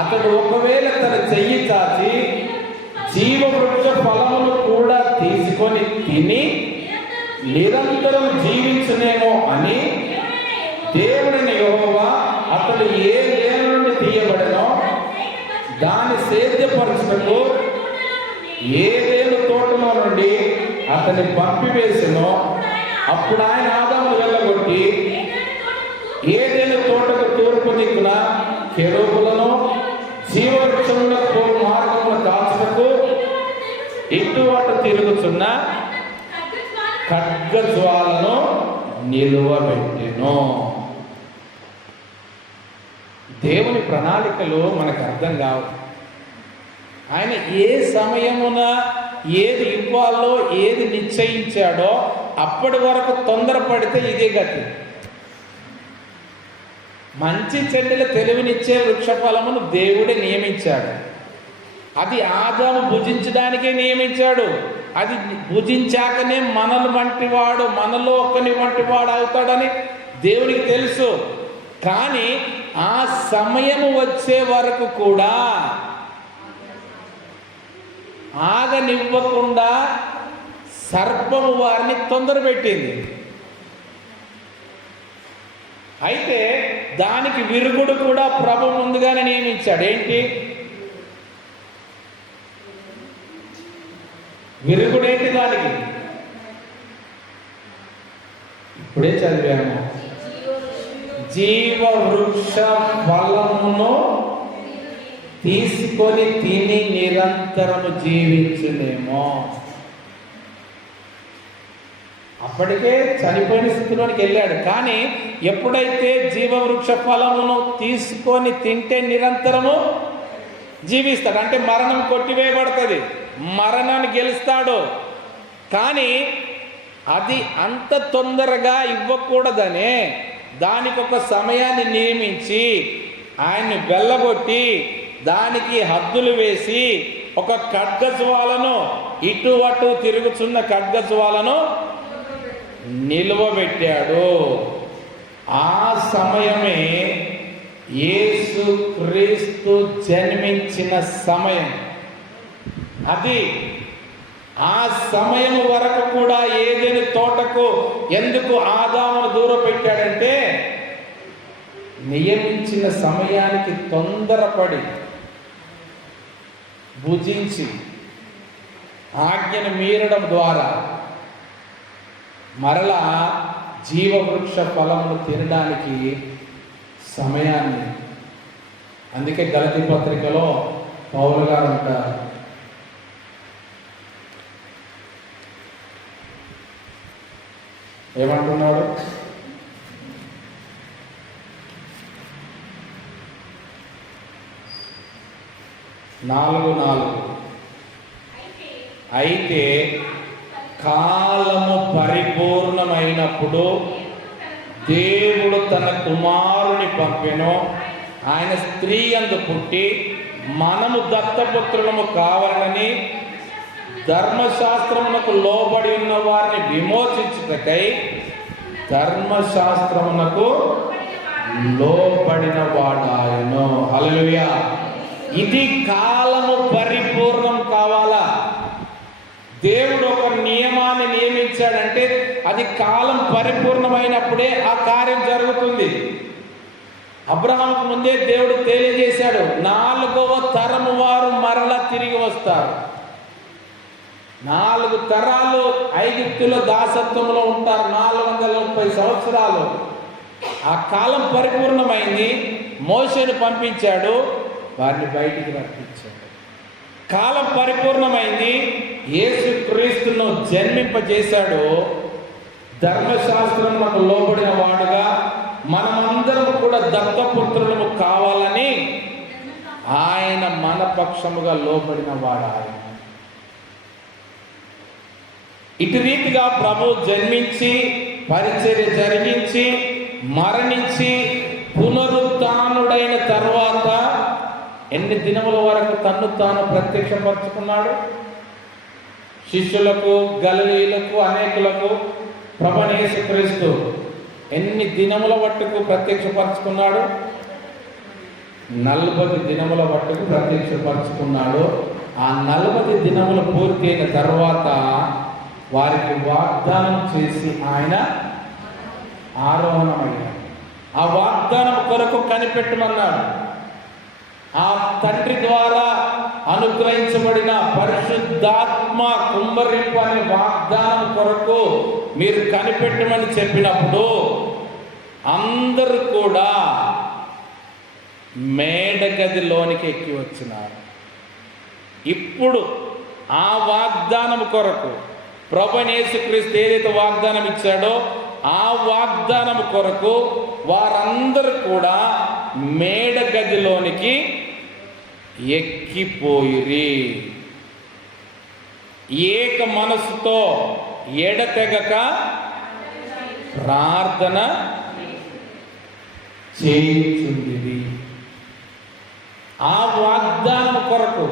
అతడు ఒకవేళ తన చెయ్యి చాచి జీవవృక్ష ఫలమును కూడా తీసుకొని తిని నిరంతరం జీవించునేమో అని దేవుని యెహోవా అతడు ఏ నేల నుండి తీయబడనో దాన్ని సేద్యపరచుటకు ఏదేను తోటలో నుండి అతన్ని పంపివేసెనో అప్పుడు ఆయన ఆదామును వెళ్ళగొట్టి ఏదేను తోటకు తూర్పు దిక్కున కెరూబులను జీవవృక్షములకు మార్గమును కాచుటకు ఇటు అటు తిరుగుతున్న ఖడ్గజ్వాలను నిలువబెట్టెను. దేవుని ప్రణాళికలు మనకు అర్థం కావు. ఆయన ఏ సమయమున ఏది ఇవ్వాలో ఏది నిశ్చయించాడో అప్పటి వరకు తొందరపడితే ఇదే గతి. మంచి చెడ్డల తెలివినిచ్చే వృక్షఫలమును దేవుడే నియమించాడు. అది ఆదాము భుజించడానికే నియమించాడు. అది భుజించాకనే మనలో ఒకని వంటి వాడు అవుతాడని దేవునికి తెలుసు. కానీ ఆ సమయం వచ్చే వరకు కూడా ఆగనివ్వకుండా సర్పము వారిని తొందరపెట్టింది. అయితే దానికి విరుగుడు కూడా ప్రభు ముందుగానే నియమించాడు. ఏంటి విరుగుడేంటి? దానికి ఇప్పుడే చదివాము, జీవవృక్ష ఫలమును తీసుకొని తిని నిరంతరము జీవించునేమో. అప్పటికే చనిపోయిన స్థితిలోనికి వెళ్ళాడు. కానీ ఎప్పుడైతే జీవవృక్ష ఫలమును తీసుకొని తింటే నిరంతరము జీవిస్తాడు. అంటే మరణం కొట్టివేయబడుతుంది, మరణాన్ని గెలుస్తాడు. కానీ అది అంత తొందరగా ఇవ్వకూడదనే దానికి ఒక సమయాన్ని నియమించి ఆయన్ని వెళ్ళగొట్టి దానికి హద్దులు వేసి ఒక ఖడ్గజ్వాలను ఇటు అటు తిరుగుతున్న ఖడ్గజ్వాలను నిలువబెట్టాడు. ఆ సమయమే యేసు క్రీస్తు జన్మించిన సమయం. అది ఆ సమయం వరకు కూడా ఏదైనా తోటకు ఎందుకు ఆదామును దూరం పెట్టాడంటే నియమించిన సమయానికి తొందరపడి భుజించి ఆజ్ఞను మీరడం ద్వారా మరలా జీవవృక్ష ఫలమును తినడానికి సమయాన్ని. అందుకే గలతీ పత్రికలో పౌలు గారు అంటారు, ఏమంటున్నాడు? నాలుగు అయితే కాలము పరిపూర్ణమైనప్పుడు దేవుడు తన కుమారుని పంపెను. ఆయన స్త్రీ యందు పుట్టి మనము దత్తపుత్రులము కావాలని ధర్మశాస్త్రమునకు లోబడి ఉన్న వారిని విమోచించుటకై ధర్మశాస్త్రమునకు లోబడిన వాడాయను. హల్లెలూయా. ఇది కాలము పరిపూర్ణం కావాలా? దేవుడు ఒక నియమాన్ని నియమించాడంటే అది కాలం పరిపూర్ణమైనప్పుడే ఆ కార్యం జరుగుతుంది. అబ్రహాముకు ముందే దేవుడు తెలియజేశాడు, 4వ తరము వారు మరలా తిరిగి వస్తారు. 4 తరాలు ఐగుప్తులో దాసత్వంలో ఉంటారు, 430 సంవత్సరాలు. ఆ కాలం పరిపూర్ణమైంది. మోషేను పంపించాడు, వారిని బయటికి రప్పించాడు. కాలం పరిపూర్ణమైంది. యేసు క్రీస్తును జన్మింపజేశాడు. ధర్మశాస్త్రమునకు లోబడిన వాడుగా మనమందరం కూడా దత్తపుత్రులము కావాలని ఆయన మన పక్షముగా లోబడిన వాడు. ఆయన ఇటు రీతిగా ప్రభు జన్మించి పరిచర్య జరిగించి మరణించి పునరుత్థానుడైన తర్వాత ఎన్ని దినముల వరకు తన్ను తాను ప్రత్యక్షపరుచుకున్నాడు? శిష్యులకు, గలిలీయులకు, అనేకులకు ప్రభువైన యేసుక్రీస్తు ఎన్ని దినముల మట్టుకు ప్రత్యక్షపరచుకున్నాడు? 40 దినముల మట్టుకు ప్రత్యక్షపరచుకున్నాడు. ఆ 40 దినములు పూర్తి అయిన తర్వాత వారికి వాగ్దానం చేసి ఆయన ఆరోహణమయ్యాడు. ఆ వాగ్దానం కొరకు కనిపెట్టమన్నాడు. ఆ తండ్రి ద్వారా అనుగ్రహించబడిన పరిశుద్ధాత్మ కుమ్మరింపు అనే వాగ్దానం కొరకు మీరు కనిపెట్టమని చెప్పినప్పుడు అందరూ కూడా మేడ గదిలోనికి ఎక్కి వచ్చినారు. ఇప్పుడు ఆ వాగ్దానం కొరకు ప్రభువైన యేసుక్రీస్తు ఏదైతే వాగ్దానం ఇచ్చాడో ఆ వాగ్దానం కొరకు వారందరూ కూడా మేడ గదిలోనికి ఎక్కిపోయిరి. ఏక మనసుతో ఎడతెగక ప్రార్థన చేయుచుండిరి. ఆ వాగ్దానం కొరకు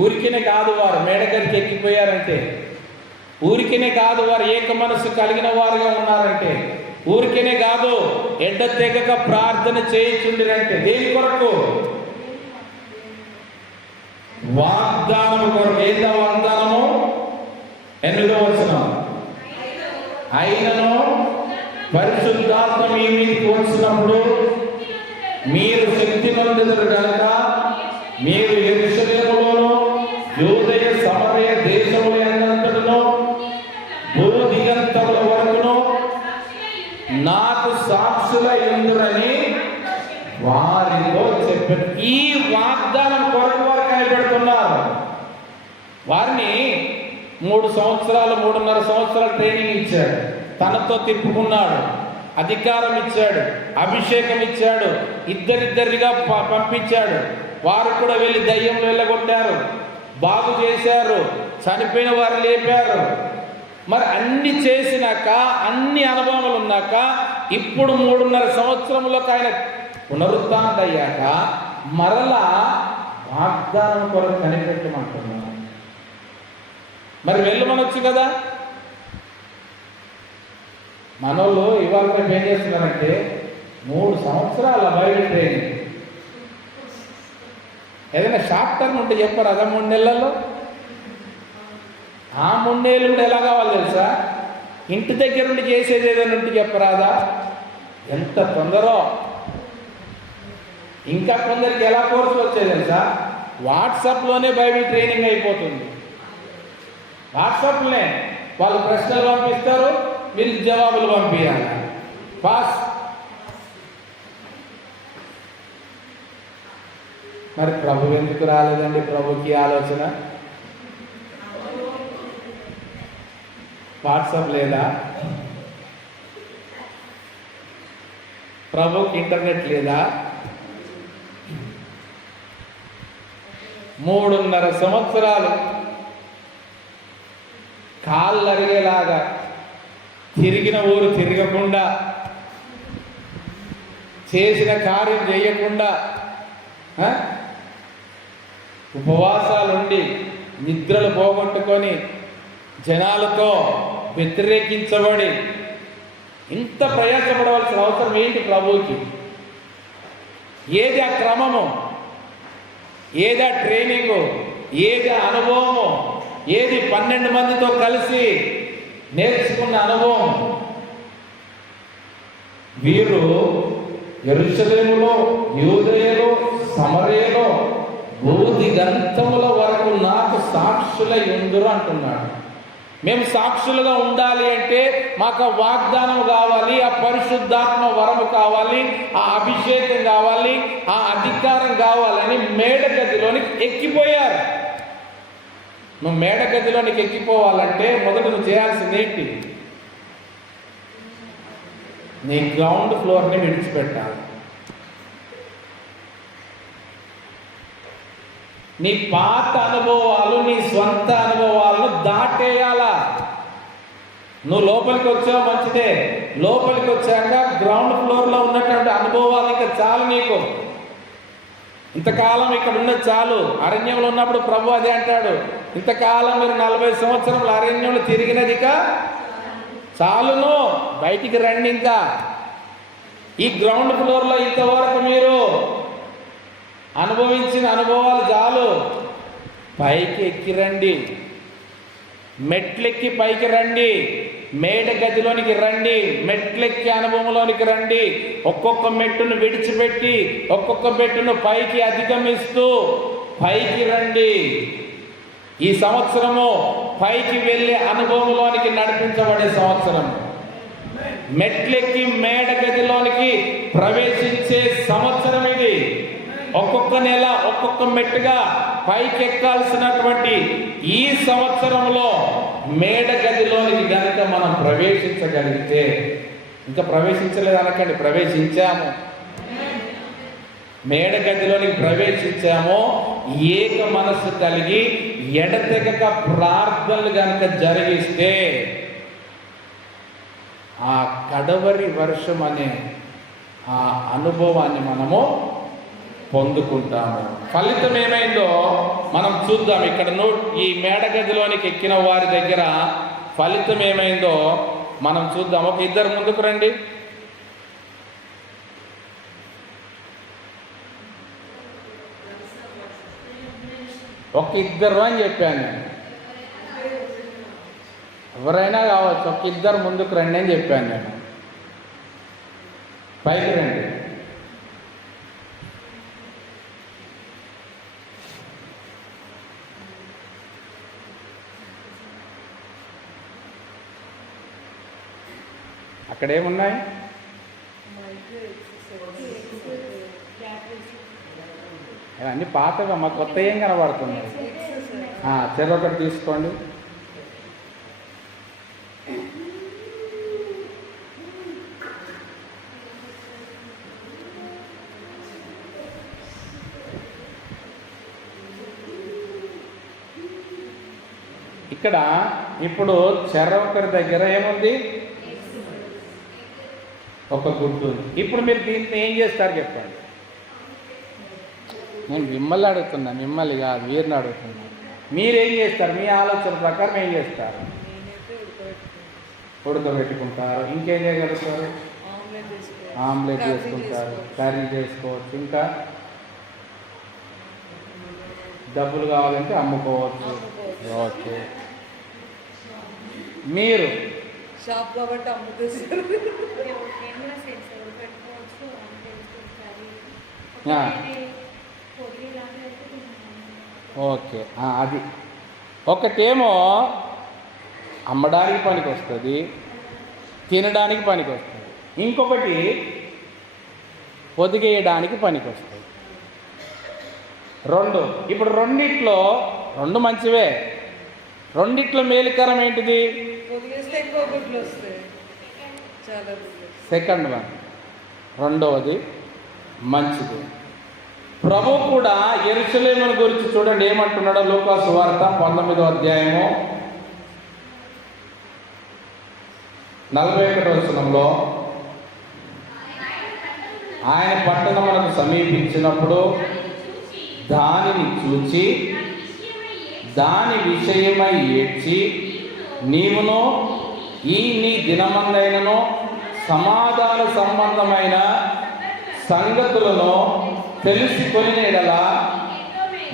ఊరికినే కాదు వారు మేడగదికి ఎక్కిపోయారంటే, ఊరికినే కాదు వారు ఏక మనసు కలిగిన వారుగా ఉన్నారంటే, ఊరికినే కాదు ఎడ్డ తెగక ప్రార్థన చేయుచుండిరంటే దేని కొరకు? వాగ్దానము కొరకు. ఏందా వాగ్దానము? 8వ వచనం, అయినను పరిశుద్ధాత్మ మీ మీదకి వచ్చినప్పుడు మీరు శక్తి నొందెదరు కనుక మీరు యెరూషలేములోను యూదయ సమరయ దేశములంతటను భూదిగంతముల వరకును నాకు సాక్షులయ్యుందురని వారితో చెప్పారు. ఈ వాగ్దానం కొరకు వారు కనిపెడుతున్నారు. వారిని 3 సంవత్సరాలు 3.5 సంవత్సరాలు ట్రైనింగ్ ఇచ్చాడు, తనతో తిప్పుకున్నాడు, అధికారం ఇచ్చాడు, అభిషేకం ఇచ్చాడు, ఇద్దరిద్దరిగా పంపించాడు. వారు కూడా వెళ్ళి దయ్యం వెళ్ళగొట్టారు, బాగు చేశారు, చనిపోయిన వారు లేపారు. మరి అన్ని చేసినాక, అన్ని అనుభవాలు ఉన్నాక ఇప్పుడు 3.5 సంవత్సరంలోకి ఆయన పునరుత్థానం అయ్యాక మరలా వాగ్దానం కొరకు కనిపెట్టమంటున్నాను. మరి వెళ్ళమనొచ్చు కదా. మనోళ్ళు ఇవాళ రేపు ఏం చేస్తున్నారంటే 3 సంవత్సరాల బైబిల్ ట్రైనింగ్. ఏదైనా షార్ట్ టర్మ్ ఉంటే చెప్పారు అదా 3 నెలల్లో. ఆ 3 నెలలు కూడా ఎలా కావాలి తెలుసా? ఇంటి దగ్గర నుండి చేసేది ఏదైనా ఉంటే చెప్పరాదా? ఎంత తొందరో. ఇంకా కొందరికి ఎలా కోర్సు వచ్చేది తెలుసా? వాట్సాప్లోనే బైబిల్ ట్రైనింగ్ అయిపోతుంది. వాట్సాప్లోనే వాళ్ళు ప్రశ్నలు పంపిస్తారు, వీళ్ళు జవాబులు పంపించాలి. పాస్. మరి ప్రభు ఎందుకు రాలేదండి? ప్రభుకి ఆలోచన వాట్సాప్ లేదా? ప్రభుకి ఇంటర్నెట్ లేదా? 3.5 సంవత్సరాలు కాళ్ళు అరిగేలాగా తిరిగిన ఊరు తిరగకుండా, చేసిన కార్యం చేయకుండా, ఉపవాసాలుండి నిద్రలు పోగొట్టుకొని జనాలతో వ్యతిరేకించబడి ఇంత ప్రయాసపడవలసిన అవసరం ఏంటి ప్రభువుకి? ఏది ఆ క్రమము? ఏది ఆ ట్రైనింగు? ఏది ఆ అనుభవము? ఏది 12 మందితో కలిసి నేర్చుకున్న అనుభవం? వీరు యెరూషలేములో యూదయలో సమరయలో భూదిగంతముల వరకు నాకు సాక్షులై ఉందురు అంటున్నాడు. మేము సాక్షులుగా ఉండాలి అంటే మాకు ఆ వాగ్దానం కావాలి, ఆ పరిశుద్ధాత్మ వరము కావాలి, ఆ అభిషేకం కావాలి, ఆ అధికారం కావాలని మేడ గదిలోనికి ఎక్కిపోయారు. నువ్వు మేడ గదిలోనికి ఎక్కిపోవాలంటే మొదట నువ్వు చేయాల్సింది ఏంటి? నీ గ్రౌండ్ ఫ్లోర్ని విడిచిపెట్టాలి. నీ పాత అనుభవాలు, నీ స్వంత అనుభవాలను దాటేయాలా. నువ్వు లోపలికి వచ్చావు మంచిదే, లోపలికి వచ్చాక గ్రౌండ్ ఫ్లోర్లో ఉన్నటువంటి అనుభవాలు ఇంకా చాలు నీకు. ఇంతకాలం ఇక్కడ ఉన్నది చాలు. అరణ్యంలో ఉన్నప్పుడు ప్రభు అదే అంటాడు, ఇంతకాలం మీరు 40 సంవత్సరాల అరణ్యంలో తిరిగినదిక చాలును, బయటికి రండి. ఇంకా ఈ గ్రౌండ్ ఫ్లోర్లో ఇంతవరకు మీరు అనుభవించిన అనుభవాలు చాలు, పైకి ఎక్కి రండి, మెట్లెక్కి పైకి రండి, మేడ గదిలోనికి రండి, మెట్లెక్కి అనుభవంలోనికి రండి. ఒక్కొక్క మెట్టును విడిచిపెట్టి ఒక్కొక్క మెట్టును పైకి అధిగమిస్తూ పైకి రండి. ఈ సంవత్సరము పైకి వెళ్ళే అనుభవంలోనికి నడిపించబడే సంవత్సరం, మెట్లెక్కి మేడ గదిలోనికి ప్రవేశించే సంవత్సరం ఇది. ఒక్కొక్క నెల ఒక్కొక్క మెట్టుగా పైకి ఎక్కాల్సినటువంటి ఈ సంవత్సరంలో మేడ గదిలోనికి కనుక మనం ప్రవేశించగలిగితే, ఇంకా ప్రవేశించలేదు అనకండి, ప్రవేశించాము, మేడ గదిలోనికి ప్రవేశించాము. ఏక మనస్సు కలిగి ఎడతెగక ప్రార్థనలు కనుక జరిగిస్తే ఆ కడవరి వర్షం అనే ఆ అనుభవాన్ని మనము పొందుకుంటాము. ఫలితం ఏమైందో మనం చూద్దాం. ఇక్కడ ఈ మేడ గదిలోనికి ఎక్కిన వారి దగ్గర ఫలితం ఏమైందో మనం చూద్దాం. ఒక ఇద్దరు ముందుకు రండి. ఒక ఇద్దరు అని చెప్పాను నేను, ఎవరైనా కావచ్చు, ఒక ఇద్దరు ముందుకు రండి అని చెప్పాను నేను. పైకి రండి. అక్కడేమున్నాయి? అన్నీ పాతగా, మా కొత్త ఏం కనబడుతున్నాయి. చెరొకటి తీసుకోండి. ఇక్కడ ఇప్పుడు చెరొకరి దగ్గర ఏముంది? ఒక గుడ్డు ఉంది. ఇప్పుడు మీరు దీన్ని ఏం చేస్తారు చెప్పండి. నేను మిమ్మల్ని అడుగుతున్నా, మిమ్మల్ని కాదు, వీరిని అడుగుతున్నా. మీరేం చేస్తారు? మీ ఆలోచన ప్రకారం ఏం చేస్తారు? ఉడకబెట్టుకుంటారు. ఇంకేం చేయగలుగుతారు? ఆమ్లెట్ చేసుకుంటారు, కర్రీ చేసుకోవచ్చు, ఇంకా డబ్బులు కావాలంటే అమ్ముకోవచ్చు. ఓకే, మీరు షాప్ కాబట్టి అమ్ముతారు. ఓకే, అది ఒకటేమో అమ్మడానికి పనికి వస్తుంది, తినడానికి పనికి వస్తుంది, ఇంకొకటి పొదిగేయడానికి పనికి వస్తుంది. రెండు. ఇప్పుడు రెండిట్లో రెండు మంచివే. రెండిట్లో మేలుకరం ఏంటిది? సెకండ్ వన్, రెండవది మంచిది. ప్రభు కూడా యెరూషలేమును గురించి చూడండి ఏమంటున్నాడో. లూకా సువార్త 19వ అధ్యాయము 41వ వచనంలో, ఆయన పట్టణమునకు సమీపించినప్పుడు దానిని చూచి దాని విషయమై ఏడ్చి, నీవును నీ దినమందైనను సమాధాన సంబంధమైన సంగతులను తెలుసుకొని ఎడలా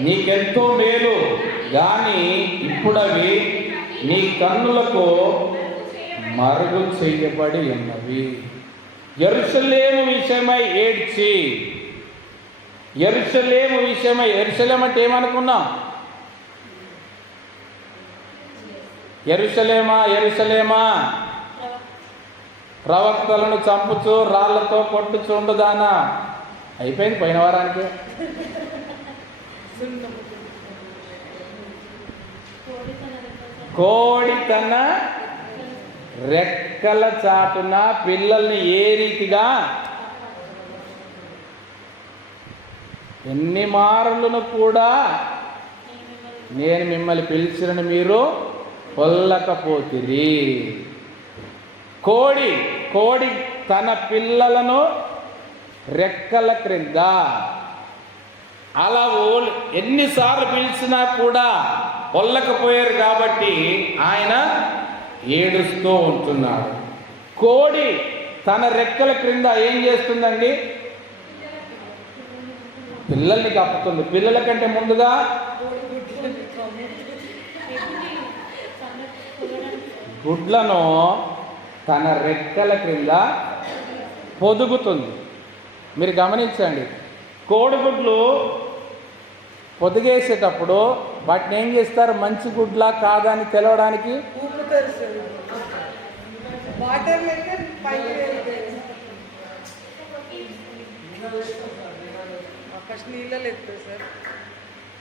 నీకెంతో మేలు, కానీ ఇప్పుడవి నీ కన్నులకు మరుగు చేయబడి ఉన్నవి. యెరూషలేము విషయమై ఏడ్చి, యెరూషలేము విషయమై, యెరూషలేం అంటే ఏమనుకున్నాం? యెరూషలేమా యెరూషలేమా, ప్రవక్తలను చంపుచు రాళ్లతో కొట్టుచుండుదానా. అయిపోయింది పోయిన వారానికి. కోడి తన రెక్కల చాటున పిల్లల్ని ఏ రీతిగా, ఎన్ని మారులను కూడా నేను మిమ్మల్ని పిలిచిన మీరు కొల్లకపోతిరి. కోడి తన పిల్లలను రెక్కల క్రింద అలా ఎన్నిసార్లు పిలిచినా కూడా కొల్లకపోయారు కాబట్టి ఆయన ఏడుస్తూ ఉంటున్నాడు. కోడి తన రెక్కల క్రింద ఏం చేస్తుందండి? పిల్లల్ని కప్పుతుంది. పిల్లల కంటే ముందుగా గుడ్లను తన రెక్కల క్రింద పొదుగుతుంది. మీరు గమనించండి, కోడిగుడ్లు పొదిగేసేటప్పుడు వాటిని ఏం చేస్తారు? మంచి గుడ్లా కాదా అని తెలవడానికి ఊపుతారు సార్. వాటర్ లేక పైకి ఫస్ట్ నీళ్ళలో ఎత్తారు సార్.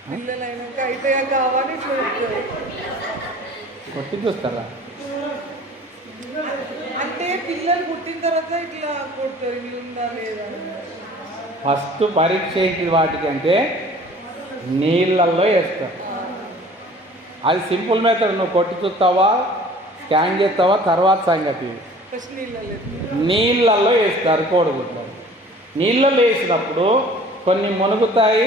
పిల్లలు అయినాక అయిపోయా కావాలి ఇట్లా చెప్తారు. కొట్టి చూస్తారా? అంటే పిల్లలు పుట్టిన తర్వాత ఇట్లా కొడతారు, ఇల్లు ఉందా లేదా. ఫస్ట్ పరీక్ష ఏంటి వాటికంటే నీళ్ళల్లో వేస్తారు. అది సింపుల్ మెథడ్. నువ్వు కొట్టి చూస్తావా, స్కాన్ చేస్తావా, తర్వాత సంగతి. ఫస్ట్ నీళ్ళలో ఎత్తారు. నీళ్ళల్లో వేస్తారు కోడిగుడ్లు. నీళ్ళల్లో వేసినప్పుడు కొన్ని మునుగుతాయి,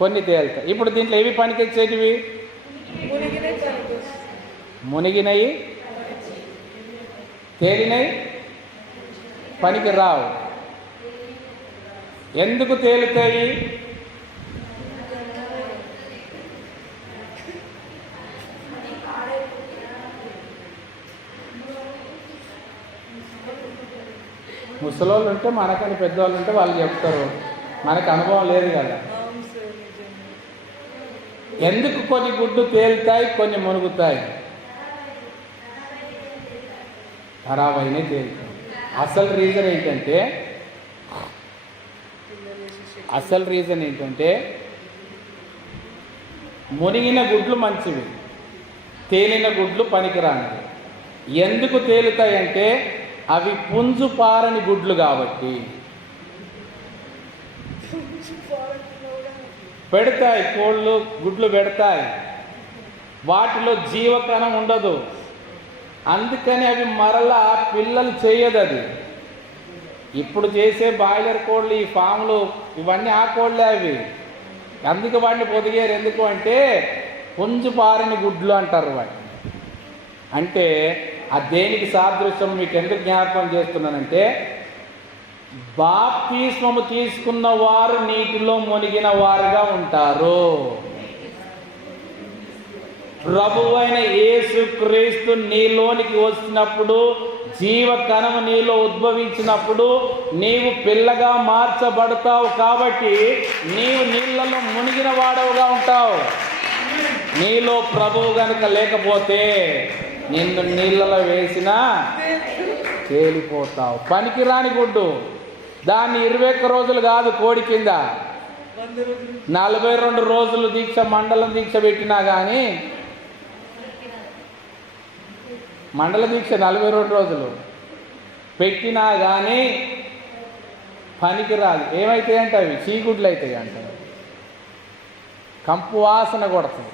కొన్ని తేలుతాయి. ఇప్పుడు దీంట్లో ఏవి పనికొచ్చేటివి? మునిగినవి, తేలినవి పనికి రావు. ఎందుకు తేలుతాయి? ముసలోళ్ళు ఉంటే మనకని పెద్దవాళ్ళు ఉంటే వాళ్ళు చెప్తారు, మనకు అనుభవం లేదు కదా. ఎందుకు కొన్ని గుడ్లు తేలుతాయి, కొన్ని మునుగుతాయి? ఖరాబ్ అయినాయి తేలుతాయి. అసలు రీజన్ ఏంటంటే మునిగిన గుడ్లు మంచివి, తేలిన గుడ్లు పనికిరానివి. ఎందుకు తేలుతాయంటే అవి పుంజు పారని గుడ్లు కాబట్టి. పెడతాయి, కోళ్ళు గుడ్లు పెడతాయి, వాటిలో జీవకణం ఉండదు, అందుకని అవి మరలా పిల్లలు చేయదు. అది ఇప్పుడు చేసే బాయిలర్ కోళ్ళు, ఈ ఫామ్లు ఇవన్నీ ఆ కోళ్ళే అవి. అందుకు వాటిని పొదిగారు. ఎందుకు అంటే పుంజు పారని గుడ్లు అంటారు వాటిని. అంటే ఆ దేనికి సాదృశ్యం మీకు ఎందుకు జ్ఞాపకం చేస్తున్నానంటే, బాప్తిస్మము తీసుకున్న వారు నీటిలో మునిగిన వారుగా ఉంటారు. ప్రభువైన యేసుక్రీస్తు నీలోనికి వచ్చినప్పుడు, జీవకణము నీలో ఉద్భవించినప్పుడు నీవు పిల్లగా మార్చబడతావు. కాబట్టి నీవు నీళ్ళలో మునిగిన వాడవుగా ఉంటావు. నీలో ప్రభువు గనుక లేకపోతే నిన్ను నీళ్ళలో వేసినా తేలిపోతావు. పనికిరాని గుడ్డు. దాన్ని 21 రోజులు కాదు కోడి కింద 42 రోజులు దీక్ష, మండలం దీక్ష పెట్టినా కానీ, మండల దీక్ష 42 రోజులు పెట్టినా కానీ పనికిరాదు. ఏమైతాయి అంటే అవి చీగుడ్లు అవుతాయి అంటారు, కంపు వాసన కొడుతుంది,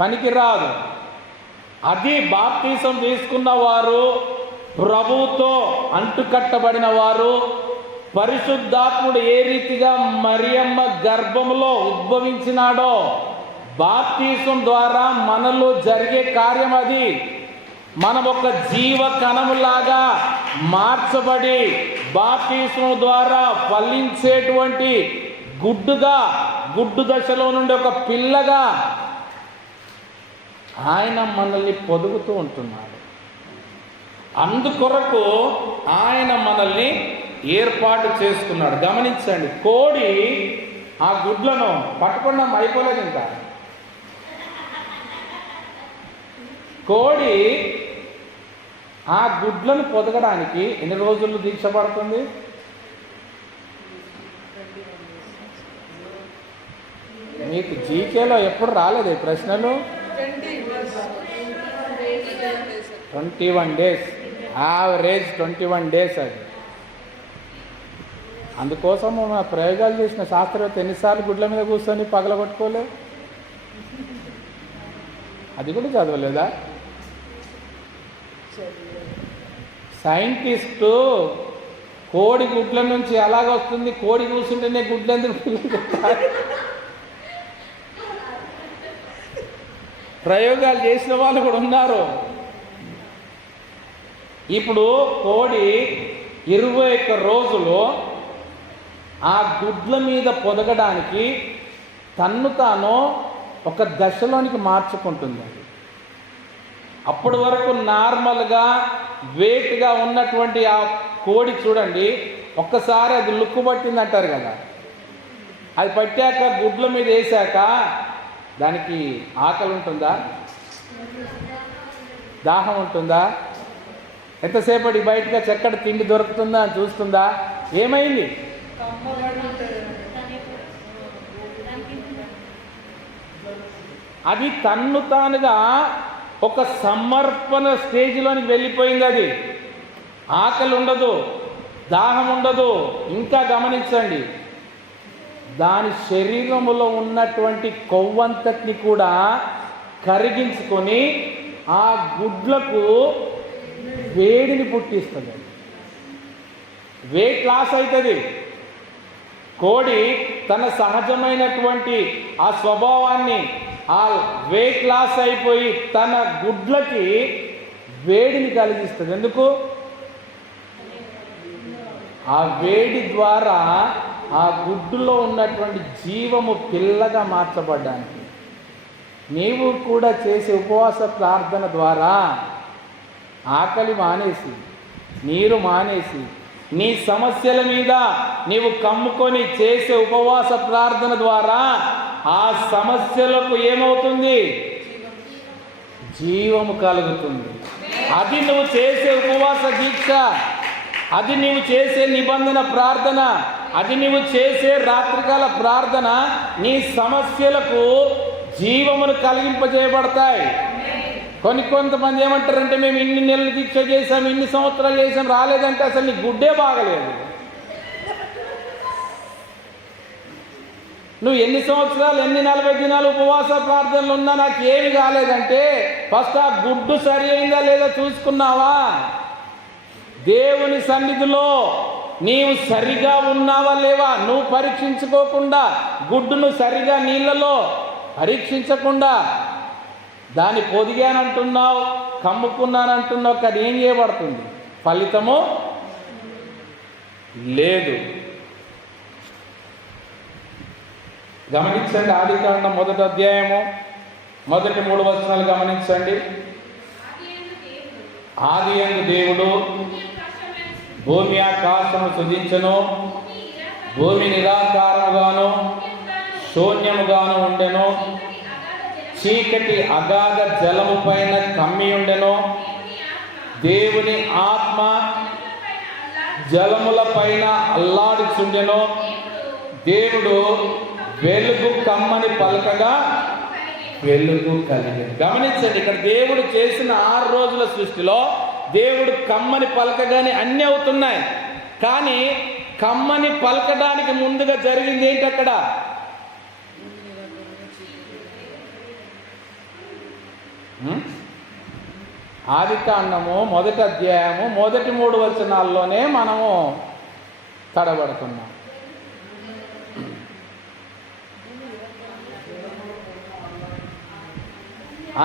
పనికిరాదు. అది బాప్తీసం తీసుకున్న వారు, ప్రభువుతో అంటుకట్టబడిన వారు, పరిశుద్ధాత్ముడు ఏ రీతిగా మరియమ్మ గర్భములో ఉద్భవించినాడో బాప్తీసం ద్వారా మనలో జరిగే కార్యం అది. మనం ఒక జీవ కణములాగా మార్చబడి బాప్తీసం ద్వారా ఫలించేటువంటి గుడ్డుగా, గుడ్డు దశలో నుండి ఒక పిల్లగా ఆయన మనల్ని పొదుగుతూ ఉంటున్నాడు. అందుకొరకు ఆయన మనల్ని ఏర్పాటు చేసుకున్నాడు. గమనించండి, కోడి ఆ గుడ్లను పట్టుకున్నా అయిపోలేదు. ఇంకా కోడి ఆ గుడ్లను పొదగడానికి ఎన్ని రోజులు దీక్ష పడుతుంది? మీకు జీకేలో ఎప్పుడు రాలేదు ఈ ప్రశ్నలు? 21 days, యావరేజ్ 21 days. అది అందుకోసము మా ప్రయోగాలు చేసిన శాస్త్రవేత్త ఎన్నిసార్లు గుడ్ల మీద కూర్చొని పగలగొట్టుకోలేవు? అది కూడా చదవలేదా? సైంటిస్టు కోడి గుడ్ల నుంచి ఎలాగొస్తుంది, కోడి కూర్చుంటేనే గుడ్లు ఎందుకు ప్రయోగాలు చేసిన వాళ్ళు కూడా ఉన్నారు. ఇప్పుడు కోడి 21 రోజులు ఆ గుడ్ల మీద పొదగడానికి తన్ను తాను ఒక దశలోనికి మార్చుకుంటుంది. అది అప్పటి వరకు నార్మల్గా వెయిట్గా ఉన్నటువంటి ఆ కోడి చూడండి, ఒక్కసారి అది లుక్కు పట్టింది అంటారు కదా, అది పట్టాక గుడ్ల మీద వేసాక దానికి ఆకలి ఉంటుందా, దాహం ఉంటుందా, ఎంతసేపటి బయటగా చక్కటి తిండి దొరుకుతుందా అని చూస్తుందా? ఏమైంది? అది తన్ను తానుగా ఒక సమర్పణ స్టేజ్లోనికి వెళ్ళిపోయింది. అది ఆకలి ఉండదు, దాహం ఉండదు. ఇంకా గమనించండి, దాని శరీరములో ఉన్నటువంటి కొవ్వంతటిని కూడా కరిగించుకొని ఆ గుడ్లకు వేడిని పుట్టిస్తుంది. వెయిట్ లాస్ అవుతుంది. కోడి తన సహజమైనటువంటి ఆ స్వభావాన్ని, ఆ వెయిట్ లాస్ అయిపోయి తన గుడ్లకి వేడిని కలిగిస్తుంది. ఎందుకు? ఆ వేడి ద్వారా ఆ గుడ్డులో ఉన్నటువంటి జీవము పిల్లగా మార్చబడ్డానికి. నీవు కూడా చేసే ఉపవాస ప్రార్థన ద్వారా ఆకలి మానేసి, నీరు మానేసి, నీ సమస్యల మీద నీవు కమ్ముకొని చేసే ఉపవాస ప్రార్థన ద్వారా ఆ సమస్యలకు ఏమవుతుంది? జీవము కలుగుతుంది. అది నువ్వు చేసే ఉపవాస దీక్ష, అది నీవు చేసే నిబంధన ప్రార్థన, అది నీవు చేసే రాత్రికాల ప్రార్థన నీ సమస్యలకు జీవమును కలిగింపజేయబడతాయి. కొంతమంది ఏమంటారంటే, మేము ఇన్ని నెలలు దీక్ష చేశాం, ఇన్ని సంవత్సరాలు చేసాం, రాలేదంటే అసలు నీ గుడ్డే బాగలేదు. నువ్వు ఎన్ని సంవత్సరాలు, ఎన్ని 40 దినాలు ఉపవాస ప్రార్థనలు ఉన్నా నాకు ఏమి కాలేదంటే ఫస్ట్ ఆ గుడ్డు సరి అయిందా లేదా చూసుకున్నావా? దేవుని సన్నిధిలో నీవు సరిగా ఉన్నావా లేవా నువ్వు పరీక్షించుకోకుండా, గుడ్డును సరిగా నీళ్ళలో పరీక్షించకుండా దాన్ని పొదిగానంటున్నావు, కమ్ముకున్నానంటున్నావు, కానీ ఏం చేయబడుతుంది? ఫలితము లేదు. గమనించండి, ఆదికాండం 1వ అధ్యాయము మొదటి 3 వచనాలు గమనించండి. ఆదియందు దేవుడు భూమి ఆకాశము సృజించెను, భూమి నిరాకారముగాను శూన్యముగాను ఉండెను, చీకటి అగాధ జలము పైన కమ్మి ఉండెను, దేవుని ఆత్మ జలముల పైన అల్లాడుచుండెను, దేవుడు వెలుగు కమ్మని పలకగా వెలుగు కలిగెను. గమనించండి, ఇక్కడ దేవుడు చేసిన 6 రోజుల సృష్టిలో దేవుడు కమ్మని పలకగానే అన్నీ అవుతున్నాయి. కానీ కమ్మని పలకడానికి ముందుగా జరిగింది ఏంటి? అక్కడ ఆదికాండము 1వ అధ్యాయము మొదటి 3 వచనాల్లోనే మనము తడబడుతున్నాం.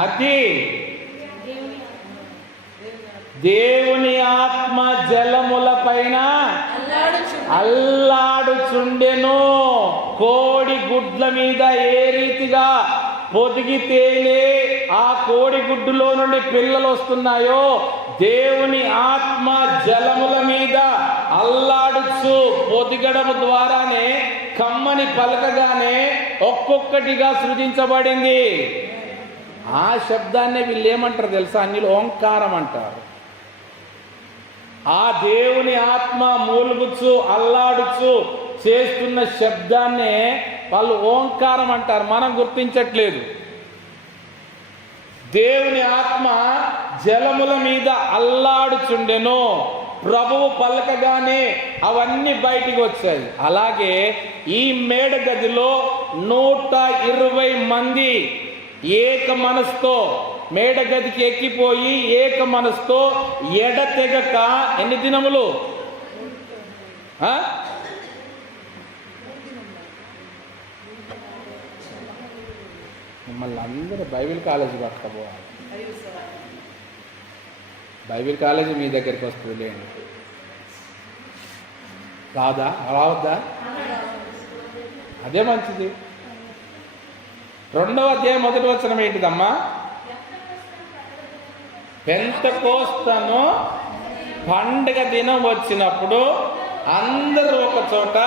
అది దేవుని ఆత్మ జలముల పైన అల్లాడుచుండెను. కోడి గుడ్ల మీద ఏ రీతిగా పొదిగితేనే ఆ కోడి గుడ్డులో నుండి పిల్లలు వస్తున్నాయో, దేవుని ఆత్మ జలముల మీద అల్లాడుచు పొదిగడం ద్వారానే కమ్మని పలకగానే ఒక్కొక్కటిగా సృజించబడింది. ఆ శబ్దాన్నే వీళ్ళు ఏమంటారు తెలుసా? అన్నిలో ఓంకారం అంటారు. ఆ దేవుని ఆత్మ మూలుగుచు అల్లాడుచు చేస్తున్న శబ్దాన్నే వాళ్ళు ఓంకారం అంటారు. మనం గుర్తించట్లేదు. దేవుని ఆత్మ జలముల మీద అల్లాడుచుండెను, ప్రభువు పలకగానే అవన్నీ బయటికి వచ్చాయి. అలాగే ఈ మేడ గదిలో 120 మంది ఏక మనసుతో మేడ గదికి ఎక్కిపోయి ఏక మనసుతో ఎడతెగక ఎన్ని దినములు? మిమ్మల్ని అందరూ బైబిల్ కాలేజీ పట్టుకోవాలి. బైబిల్ కాలేజీ మీ దగ్గరికి వస్తుంది లేండి. రాదా? రావద్దా? అదే మంచిది. 2వ అధ్యాయం 1వ వచనం ఏంటిదమ్మా? పెంతెకోస్తను పండుగ దినం వచ్చినప్పుడు అందరూ ఒక చోట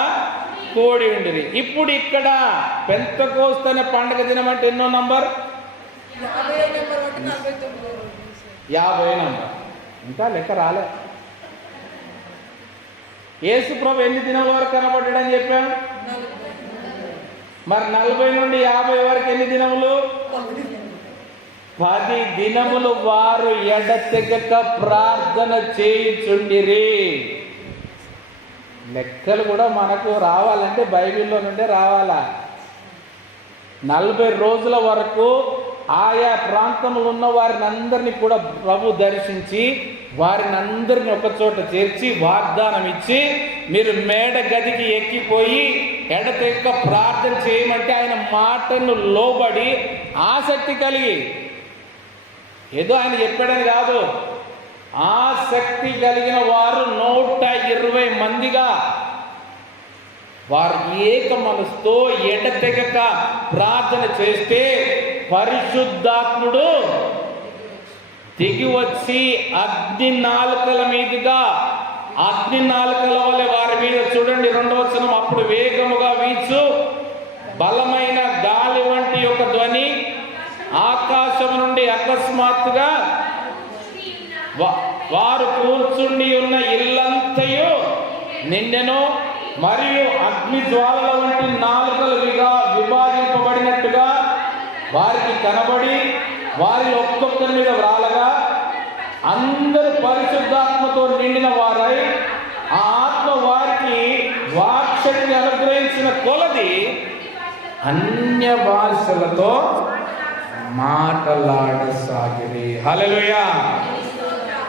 కూడి ఉండిరి. ఇప్పుడు ఇక్కడ పెంతెకోస్తు అనే పండుగ దినం అంటే ఎన్నో నంబర్? 50 నంబర్. ఇంకా లెక్క రాలే. యేసు ప్రభు ఎన్ని దినాల వరకు కనబడ్డాడని చెప్పాం? మరి 40 నుండి 50 వరకు ఎన్ని దినములు? 10 దినములు వారు ఎడతెగక ప్రార్థన చేయుచుండిరి. లెక్కలు కూడా మనకు రావాలంటే బైబిల్లో నుండే రావాలా. 40 రోజుల వరకు ఆయా ప్రాంతంలో ఉన్న వారిని అందరినీ కూడా ప్రభు దర్శించి వారిని అందరిని ఒక చోట చేర్చి వాగ్దానం ఇచ్చి, మీరు మేడ గదికి ఎక్కిపోయి ఎడతెక్క ప్రార్థన చేయమంటే ఆయన మాటను లోబడి ఆసక్తి కలిగి, ఏదో ఆయన చెప్పాడని కాదు, ఆసక్తి కలిగిన వారు 120 మందిగా వారు ఏక మనసుతో ఎడతెగక ప్రార్థన చేస్తే పరిశుద్ధాత్ముడు దిగి వచ్చి అగ్ని నాలుకల మీదుగా, అగ్ని నాలుకల వలె వారి మీద, చూడండి 2వ వచనం, అప్పుడు వేగముగా వీచు బలమైన గాలి వంటి ఒక ధ్వని ఆకాశం నుండి అకస్మాత్తుగా వారు కూర్చుండి ఉన్న ఇల్లంతయు నిండెను. మరియు అగ్ని జ్వాలల వంటి నాలుకలు విభాగింపబడినట్టుగా వారికి కనబడి వారి ఒక్కొక్కరి మీద వ్రాలగా అందరూ పరిశుద్ధాత్మతో నిండిన వారై ఆ ఆత్మ వారికి వాక్శక్తి అనుగ్రహించిన కొలది అన్య భాషలతో మాటలాడసాగిరి. హల్లెలూయా.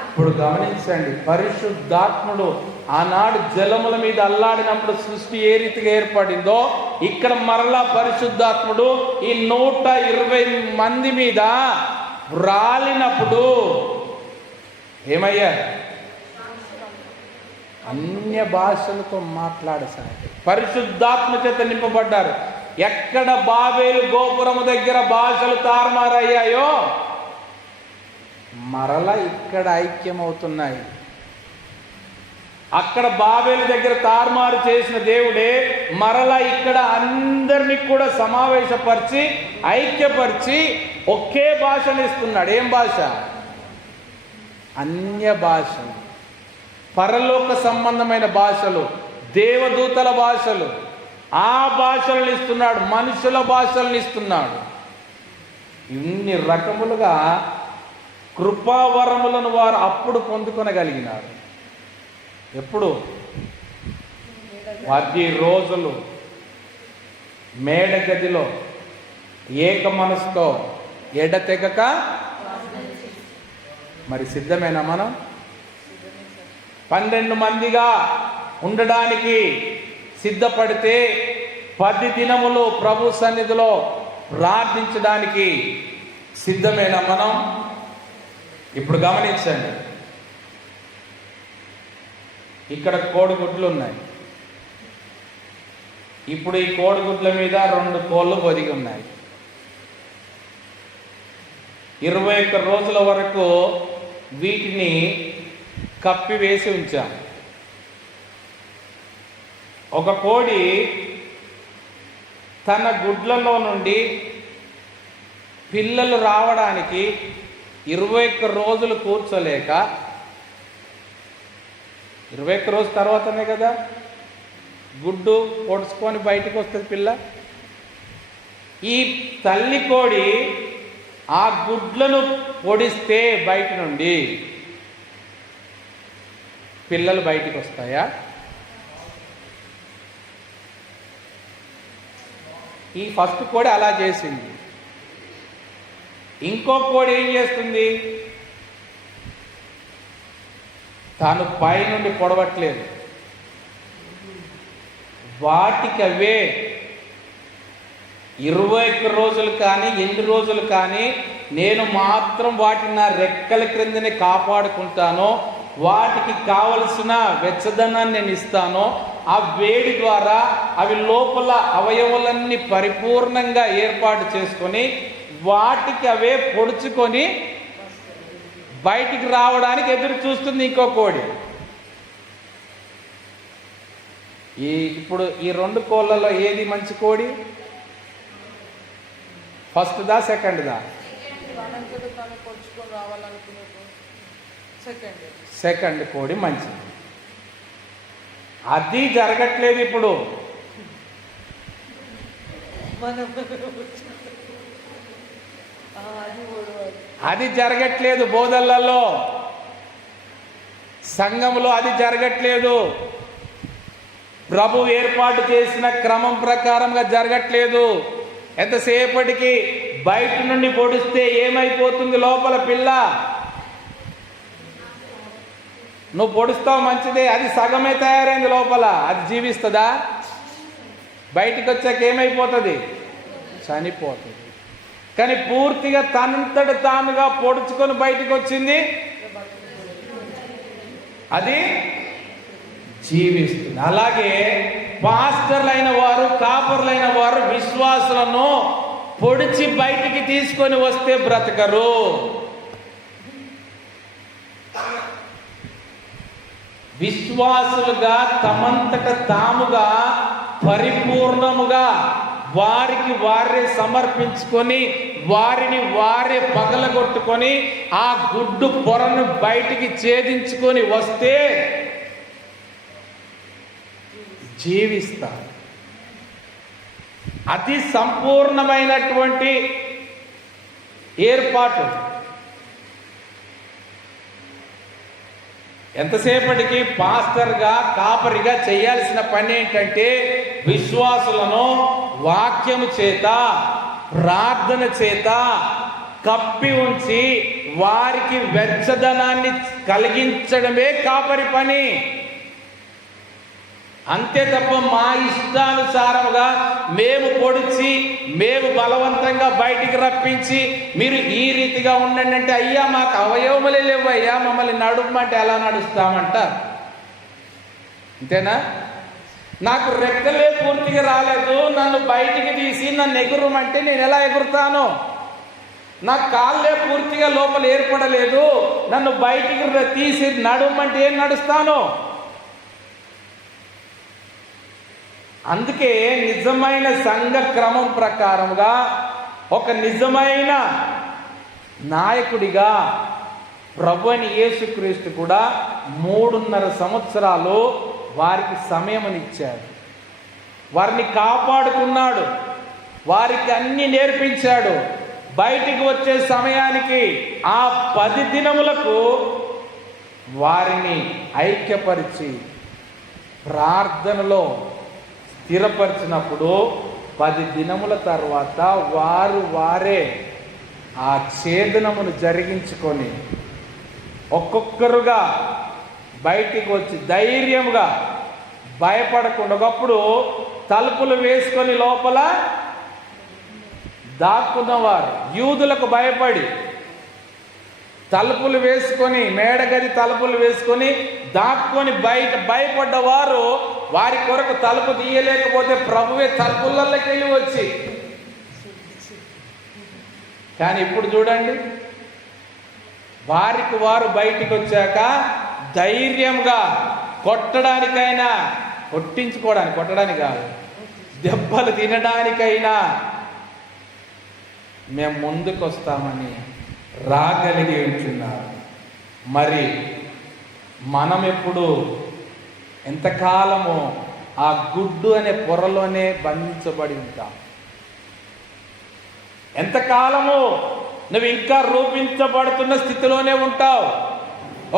ఇప్పుడు గమనించండి, పరిశుద్ధాత్ముడు ఆనాడు జలముల మీద అల్లాడినప్పుడు సృష్టి ఏ రీతిగా ఏర్పడిందో, ఇక్కడ మరలా పరిశుద్ధాత్ముడు ఈ 120 మంది మీద రాలినప్పుడు ఏమయ్యారు? అన్య భాషలతో మాట్లాడసాగారు. పరిశుద్ధాత్మ చేత నింపబడ్డారు. ఎక్కడ బాబేలు గోపురము దగ్గర భాషలు తారుమారయ్యాయో మరలా ఇక్కడ ఐక్యమవుతున్నాయి. అక్కడ బాబేలు దగ్గర తారుమారు చేసిన దేవుడే మరలా ఇక్కడ అందరినీ కూడా సమావేశపరిచి ఐక్యపరిచి ఒకే భాషను ఇస్తున్నాడు. ఏం భాష? అన్య భాషలు, పరలోక సంబంధమైన భాషలు, దేవదూతల భాషలు, ఆ భాషలను ఇస్తున్నాడు, మనుషుల భాషలను ఇస్తున్నాడు. ఇన్ని రకములుగా కృపావరములను వారు అప్పుడు పొందుకొనగలిగినారు. ఎప్పుడు? 10 రోజులు మేడ గదిలో ఏక మనసుతో ఎడతెగక. మరి సిద్ధమేనా మనం? 12 మందిగా ఉండడానికి సిద్ధపడితే 10 దినములు ప్రభు సన్నిధిలో ప్రార్థించడానికి సిద్ధమేనా మనం? ఇప్పుడు గమనించండి, ఇక్కడ కోడిగుడ్లు ఉన్నాయి. ఇప్పుడు ఈ కోడిగుడ్ల మీద 2 కోళ్ళు పొదిగి ఉన్నాయి. 21 రోజుల వరకు వీటిని కప్పివేసి ఉంచాం. ఒక కోడి తన గుడ్లలో నుండి పిల్లలు రావడానికి 21 రోజులు కూర్చోలేక, 21 రోజు తర్వాతనే కదా గుడ్డు పొడుచుకొని బయటికి వస్తుంది పిల్ల. ఈ తల్లి కోడి ఆ గుడ్లను పొడిస్తే బయట నుండి పిల్లలు బయటికి వస్తాయా? ఈ ఫస్ట్ కోడి అలా చేసింది. ఇంకో కోడి ఏం చేస్తుంది? తాను పైనుండి పొడవట్లేదు, వాటికి అవే 21 రోజులు కానీ ఎన్ని రోజులు కానీ నేను మాత్రం వాటిని నా రెక్కల క్రిందనే కాపాడుకుంటానో, వాటికి కావలసిన వెచ్చదనాన్ని నేను ఇస్తానో, ఆ వేడి ద్వారా అవి లోపల అవయవాలన్నీ పరిపూర్ణంగా ఏర్పాటు చేసుకొని వాటికి అవే పొడుచుకొని బయటికి రావడానికి ఎదురు చూస్తుంది ఇంకో కోడి. ఇప్పుడు ఈ 2 కోళ్ళలో ఏది మంచి కోడి? ఫస్ట్దా సెకండ్దా? సెకండ్ కోడి మంచిది. అది జరగట్లేదు ఇప్పుడు. అది జరగట్లేదు బోధలలో, సంఘంలో అది జరగట్లేదు. ప్రభు ఏర్పాటు చేసిన క్రమం ప్రకారంగా జరగట్లేదు. ఎంతసేపటికి బయట నుండి పొడిస్తే ఏమైపోతుంది లోపల పిల్ల? నువ్వు పొడుస్తావు మంచిదే, అది సగమే తయారైంది లోపల, అది జీవిస్తుందా? బయటికి వచ్చాక ఏమైపోతుంది? చనిపోతుంది. కానీ పూర్తిగా తనంతట తానుగా పొడుచుకొని బయటికి వచ్చింది, అది జీవిస్తుంది. అలాగే పాస్టర్లైన వారు, కాపర్లైన వారు విశ్వాసులను పొడిచి బయటికి తీసుకొని వస్తే బ్రతకరు. విశ్వాసులుగా తమంతట తాముగా పరిపూర్ణముగా వారికి వారే సమర్పించుకొని వారిని వారే పగలగొట్టుకొని ఆ గుడ్డు పొరను బయటికి ఛేదించుకొని వస్తే జీవిస్తారు. అతి సంపూర్ణమైనటువంటి ఏర్పాటు. ఎంతసేపటికి పాస్టర్గా, కాపరిగా చేయాల్సిన పని ఏంటంటే విశ్వాసులను వాక్యము చేత, ప్రార్థన చేత కప్పి ఉంచి వారికి వెచ్చదనాన్ని కలిగించడమే కాపరి పని. అంతే తప్ప మా ఇష్టానుసారముగా మేము పొడిచి, మేము బలవంతంగా బయటికి రప్పించి మీరు ఈ రీతిగా ఉండండి అంటే, అయ్యా మాకు అవయవములే లేవు అయ్యా, మమ్మల్ని నడుపమంటే ఎలా నడుస్తామంటారు? అంతేనా? నాకు రెక్కలే పూర్తిగా రాలేదు, నన్ను బయటికి తీసి నన్ను ఎగురమంటే నేను ఎలా ఎగురుతాను? నాకు కాళ్ళే పూర్తిగా లోపల ఏర్పడలేదు, నన్ను బయటికి తీసి నడుమంటే ఏం నడుస్తాను? అందుకే నిజమైన సంఘ క్రమం ప్రకారంగా ఒక నిజమైన నాయకుడిగా ప్రభువైన యేసుక్రీస్తు కూడా 3.5 సంవత్సరాలు వారికి సమయమునిచ్చాడు. వారిని కాపాడుకున్నాడు, వారికి అన్ని నేర్పించాడు. బయటికి వచ్చే సమయానికి ఆ 10 దినములకు వారిని ఐక్యపరిచి ప్రార్థనలో స్థిరపరిచినప్పుడు 10 దినముల తర్వాత వారే ఆ ఛేదనమును జరిగించుకొని ఒక్కొక్కరుగా బయటికి వచ్చి ధైర్యంగా భయపడకుండా, ఒకప్పుడు తలుపులు వేసుకొని లోపల దాక్కున్నవారు, యూదులకు భయపడి తలుపులు వేసుకొని, మేడగది తలుపులు వేసుకొని దాక్కొని భయపడ్డవారు వారి కొరకు తలుపు తీయలేకపోతే ప్రభువే తలుపులలోకి వెళ్ళి వచ్చి. కానీ ఇప్పుడు చూడండి, వారికి వారు బయటికి వచ్చాక ధైర్యంగా కొట్టడానికైనా, కొట్టడానికి కాదు, దెబ్బలు తినడానికైనా మేము ముందుకు వస్తామని రాగలిగి ఉంటున్నారు. మరి మనం ఎప్పుడు ఎంతకాలము ఆ గుడ్డు అనే పొరలోనే బంధించబడి ఉంటాం? ఎంతకాలము నువ్వు ఇంకా రూపించబడుతున్న స్థితిలోనే ఉంటావు?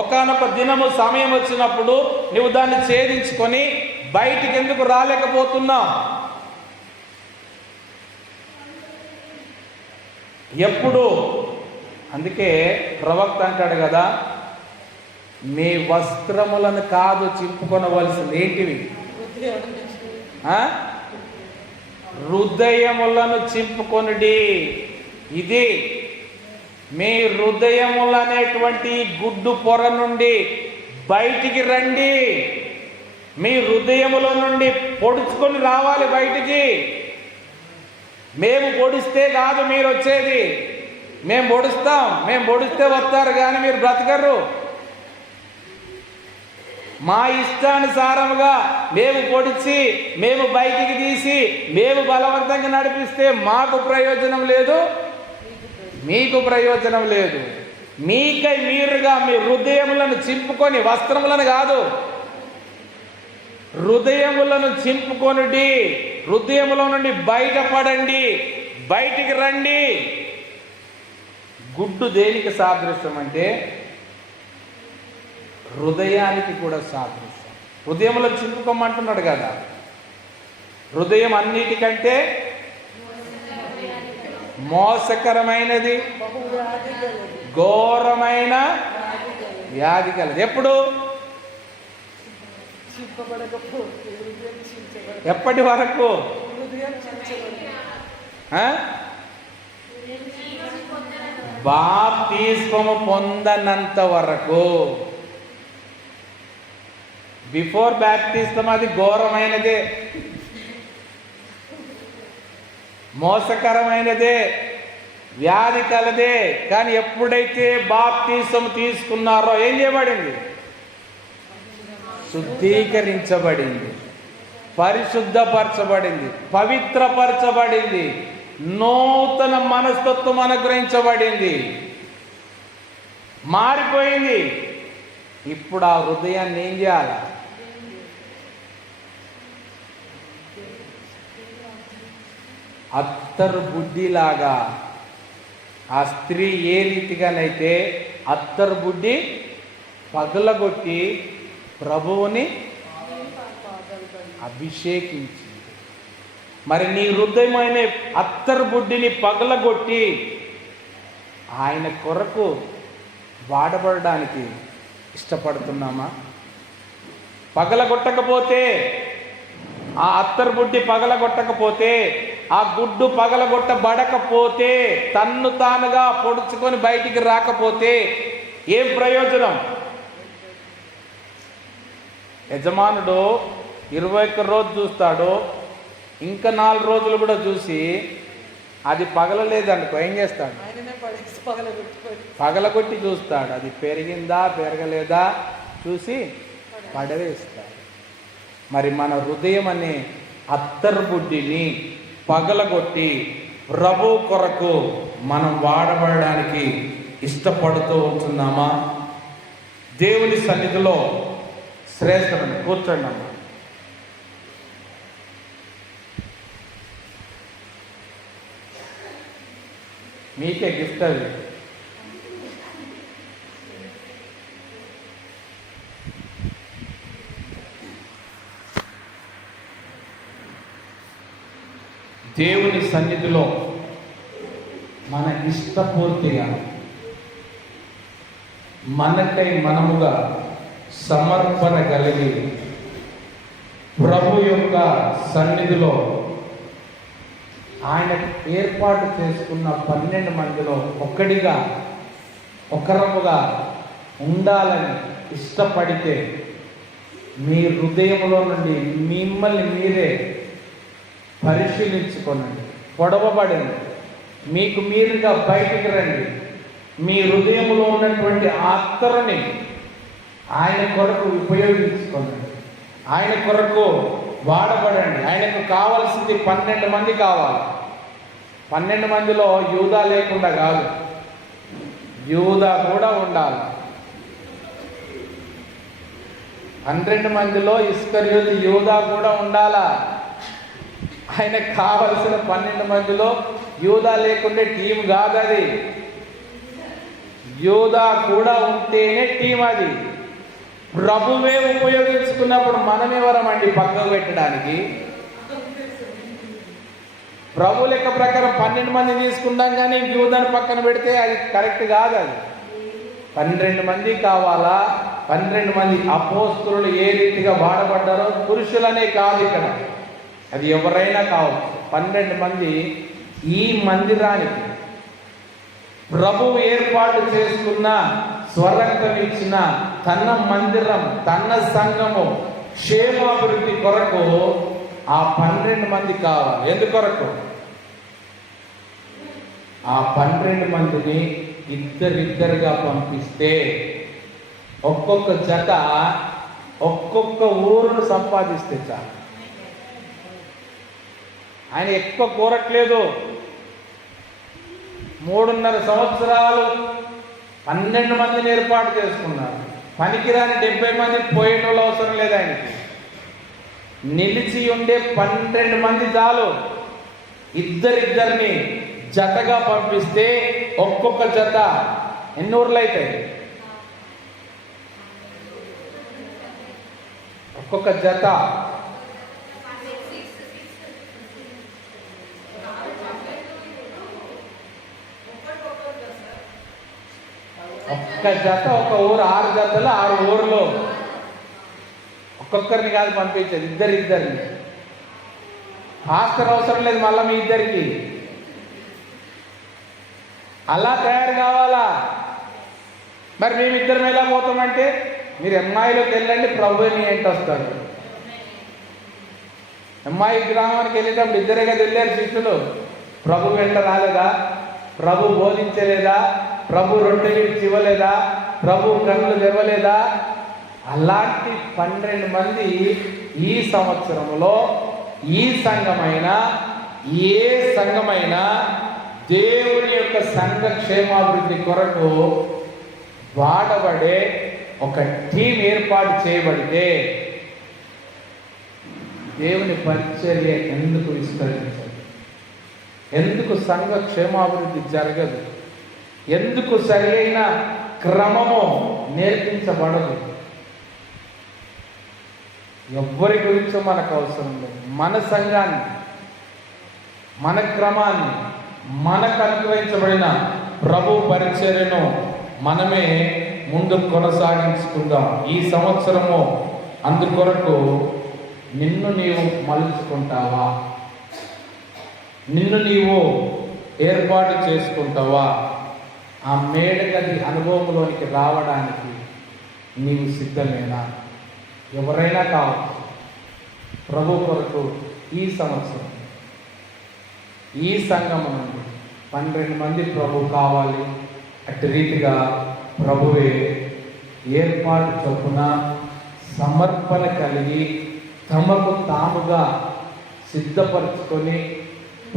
ఒకానొక దినము సమయం వచ్చినప్పుడు నువ్వు దాన్ని ఛేదించుకొని బయటికి ఎందుకు రాలేకపోతున్నావు? ఎప్పుడు? అందుకే ప్రవక్త అంటాడు కదా, మీ వస్త్రములను కాదు చింపుకొనవలసింది, ఏంటివి? హృదయములను చింపుకొనుడి. ఇది మీ హృదయములు అనేటువంటి గుడ్డు పొర నుండి బయటికి రండి. మీ హృదయములో నుండి పొడుచుకొని రావాలి బయటికి. మేము పొడిస్తే కాదు మీరు వచ్చేది, మేము పొడుస్తాం. మేము పొడిస్తే వస్తారు కానీ మీరు బ్రతకరు. మా ఇష్టానుసారముగా మేము పొడిచి, మేము బయటికి తీసి, మేము బలవంతంగా నడిపిస్తే మాకు ప్రయోజనం లేదు, మీకు ప్రయోజనం లేదు. మీకై మీరుగా మీ హృదయములను చింపుకొని, వస్త్రములను కాదు, హృదయములను చింపుకొనుడి. హృదయములో నుండి బయటపడండి, బయటికి రండి. గుడ్డు దేనికి సాదృశ్యం అంటే హృదయానికి కూడా సాదృశ్యం. హృదయంలో చింపుకోమంటున్నాడు కదా. హృదయం అన్నిటికంటే మోసకరమైనది, ఘోరమైన వ్యాధి కలది. ఎప్పుడు? ఎప్పటి వరకు? బాప్తిస్మము పొందనంత వరకు. బిఫోర్ బ్యాప్టిజం అది ఘోరమైనదే, మోసకరమైనదే, వ్యాధి కలదే. కానీ ఎప్పుడైతే బాప్తిసం తీసుకున్నారో ఏం చేయబడింది? శుద్ధీకరించబడింది, పరిశుద్ధపరచబడింది, పవిత్రపరచబడింది, నూతన మనస్తత్వం అనుగ్రహించబడింది, మారిపోయింది. ఇప్పుడు ఆ హృదయాన్ని ఏం చేయాలి? అత్తరు బుడ్డిలాగా. ఆ స్త్రీ ఏ రీతిగానైతే అత్తరు బుడ్డి పగలగొట్టి ప్రభువుని అభిషేకించింది, మరి నీ హృదయమైన అత్తరు బుడ్డిని పగలగొట్టి ఆయన కొరకు వాడబడడానికి ఇష్టపడుతున్నామా? పగలగొట్టకపోతే, ఆ అత్తరు బుడ్డి పగలగొట్టకపోతే, ఆ గుడ్డు పగలగొట్టబడకపోతే, తన్ను తానుగా పొడుచుకొని బయటికి రాకపోతే ఏం ప్రయోజనం? యజమానుడు 21 రోజు చూస్తాడు, ఇంకా 4 రోజులు కూడా చూసి అది పగలలేదనుకో ఏం చేస్తాడు? పగలగొట్టి చూస్తాడు, అది పెరిగిందా పెరగలేదా చూసి పడవేస్తాడు. మరి మన హృదయం అనే అత్తరు బుడ్డిని పగలగొట్టి ప్రభు కొరకు మనం వాడబడడానికి ఇష్టపడుతూ ఉంటున్నామా? దేవుని సన్నిధిలో శ్రేష్టమని కూర్చోండి అమ్మా. మీకే గిఫ్ట్ అది. దేవుని సన్నిధిలో మన ఇష్టపూర్తిగా మనకై మనముగా సమర్పణ కలిగి ప్రభు యొక్క సన్నిధిలో ఆయన ఏర్పాటు చేసుకున్న 12 మందిలో ఒకరముగా ఉండాలని ఇష్టపడితే మీ హృదయంలో నుండి మిమ్మల్ని మీరే పరిశీలించుకోనండి. పొడవబడింది, మీకు మీరుగా బయటికి రండి. మీ హృదయంలో ఉన్నటువంటి అత్తరుని ఆయన కొరకు ఉపయోగించుకోనండి, ఆయన కొరకు వాడబడండి. ఆయనకు కావాల్సింది 12 మంది కావాలి. 12 మందిలో యూదా లేకుండా కాదు, యూదా కూడా ఉండాలి. 12 మందిలో ఇస్కరియోతు యూదా కూడా ఉండాలా. ఆయనకు కావలసిన 12 మందిలో యూదా లేకుంటే టీం కాదు అది. యూదా కూడా ఉంటేనే టీం అది. ప్రభువే ఉపయోగించుకున్నప్పుడు మనం ఎవరమండి పక్కకు పెట్టడానికి? ప్రభు లెక్క ప్రకారం 12 మంది తీసుకుంటాం, కానీ యూదాను పక్కన పెడితే అది కరెక్ట్ కాదు. అది 12 మంది కావాలా. 12 మంది అపోస్తలులు ఏ రీతిగా వాడబడ్డారో పురుషులనే కాదు, ఇక్కడ అది ఎవరైనా కావచ్చు. 12 మంది ఈ మందిరానికి ప్రభువు ఏర్పాటు చేసుకున్న, స్వరక్తం ఇచ్చిన తన మందిరం, తన సంఘము క్షేమాభివృద్ధి కొరకు ఆ 12 మంది కావాలి. ఎందుకొరకు? ఆ 12 మందిని ఇద్దరిద్దరుగా పంపిస్తే ఒక్కొక్క జత ఒక్కొక్క ఊరును సంపాదిస్తే చాలు. ఆయన ఎక్కువ కోరట్లేదు. 3.5 సంవత్సరాలు 12 మందిని ఏర్పాటు చేసుకున్నారు. పనికిరాని 70 మంది పోయేట వాళ్ళు అవసరం లేదు ఆయనకి. నిలిచి ఉండే 12 మంది చాలు. ఇద్దరిద్దరిని జతగా పంపిస్తే ఒక్కొక్క జత ఎన్ని ఊర్లు అవుతాయి? ఒక్కొక్క జత ఒక్క జత ఒక ఊరు, 6 జతలు 6 ఊర్లు. ఒక్కొక్కరిని కాదు పంపించేది, ఇద్దరిద్దరిని. పాస్టర్ అవసరం లేదు మళ్ళీ మీ ఇద్దరికి. అలా తయారు కావాలా? మరి మేమిద్దరం ఎలా పోతామంటే, మీరు ఎంఐలోకి వెళ్ళండి, ప్రభుని ఏంటి వస్తాడు. ఎంఐ గ్రామానికి వెళ్ళేటప్పుడు ఇద్దరే కదా వెళ్ళారు శిష్యులు. ప్రభు వెంట రాలేదా? ప్రభు బోధించలేదా? ప్రభు రొట్టెలు ఇచ్చి ఇవ్వలేదా? ప్రభు కన్నులు తెరవలేదా? అలాంటి 12 మంది ఈ సంవత్సరంలో ఈ సంఘమైనా ఏ సంఘమైనా దేవుని యొక్క సంఘ క్షేమాభివృద్ధి కొరకు వాడబడే ఒక టీం ఏర్పాటు చేయబడితే దేవుని పరిచర్య ఎందుకు విస్తరించదు? ఎందుకు సంఘ క్షేమాభివృద్ధి జరగదు? ఎందుకు సరైన క్రమము నేర్పించబడదు? ఎవ్వరి గురించో మనకు అవసరం లేదు. మన సంఘాన్ని, మన క్రమాన్ని, మనకు అనుగ్రహించబడిన ప్రభు పరిచర్యను మనమే ముందుకు కొనసాగించుకుందాం. ఈ సంవత్సరము అందుకొరకు నిన్ను నీవు మలుచుకుంటావా? నిన్ను నీవు ఏర్పాటు చేసుకుంటావా? ఆ మేడగది అనుభవంలోనికి రావడానికి నీవు సిద్ధమేనా? ఎవరైనా కావచ్చు. ప్రభు కొరకు ఈ సంవత్సరం ఈ సంఘము నుండి 12 మంది ప్రభు కావాలి. అట్టి రీతిగా ప్రభువే ఏర్పాటు చొప్పున సమర్పణ కలిగి తమకు తాముగా సిద్ధపరచుకొని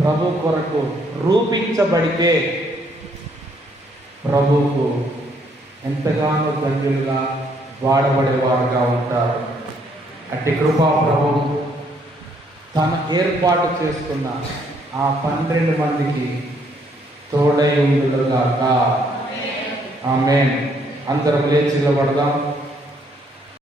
ప్రభు కొరకు రూపించబడితే ప్రభువుకు ఎంతగానో ధన్యులుగా వాడబడేవారుగా ఉంటారు. అట్టి కృపా ప్రభు తన ఏర్పాటు చేసుకున్న ఆ 12 మందికి తోడై ఉండుగాక. ఆమేన్. అందరం లేచి నిలబడదాం.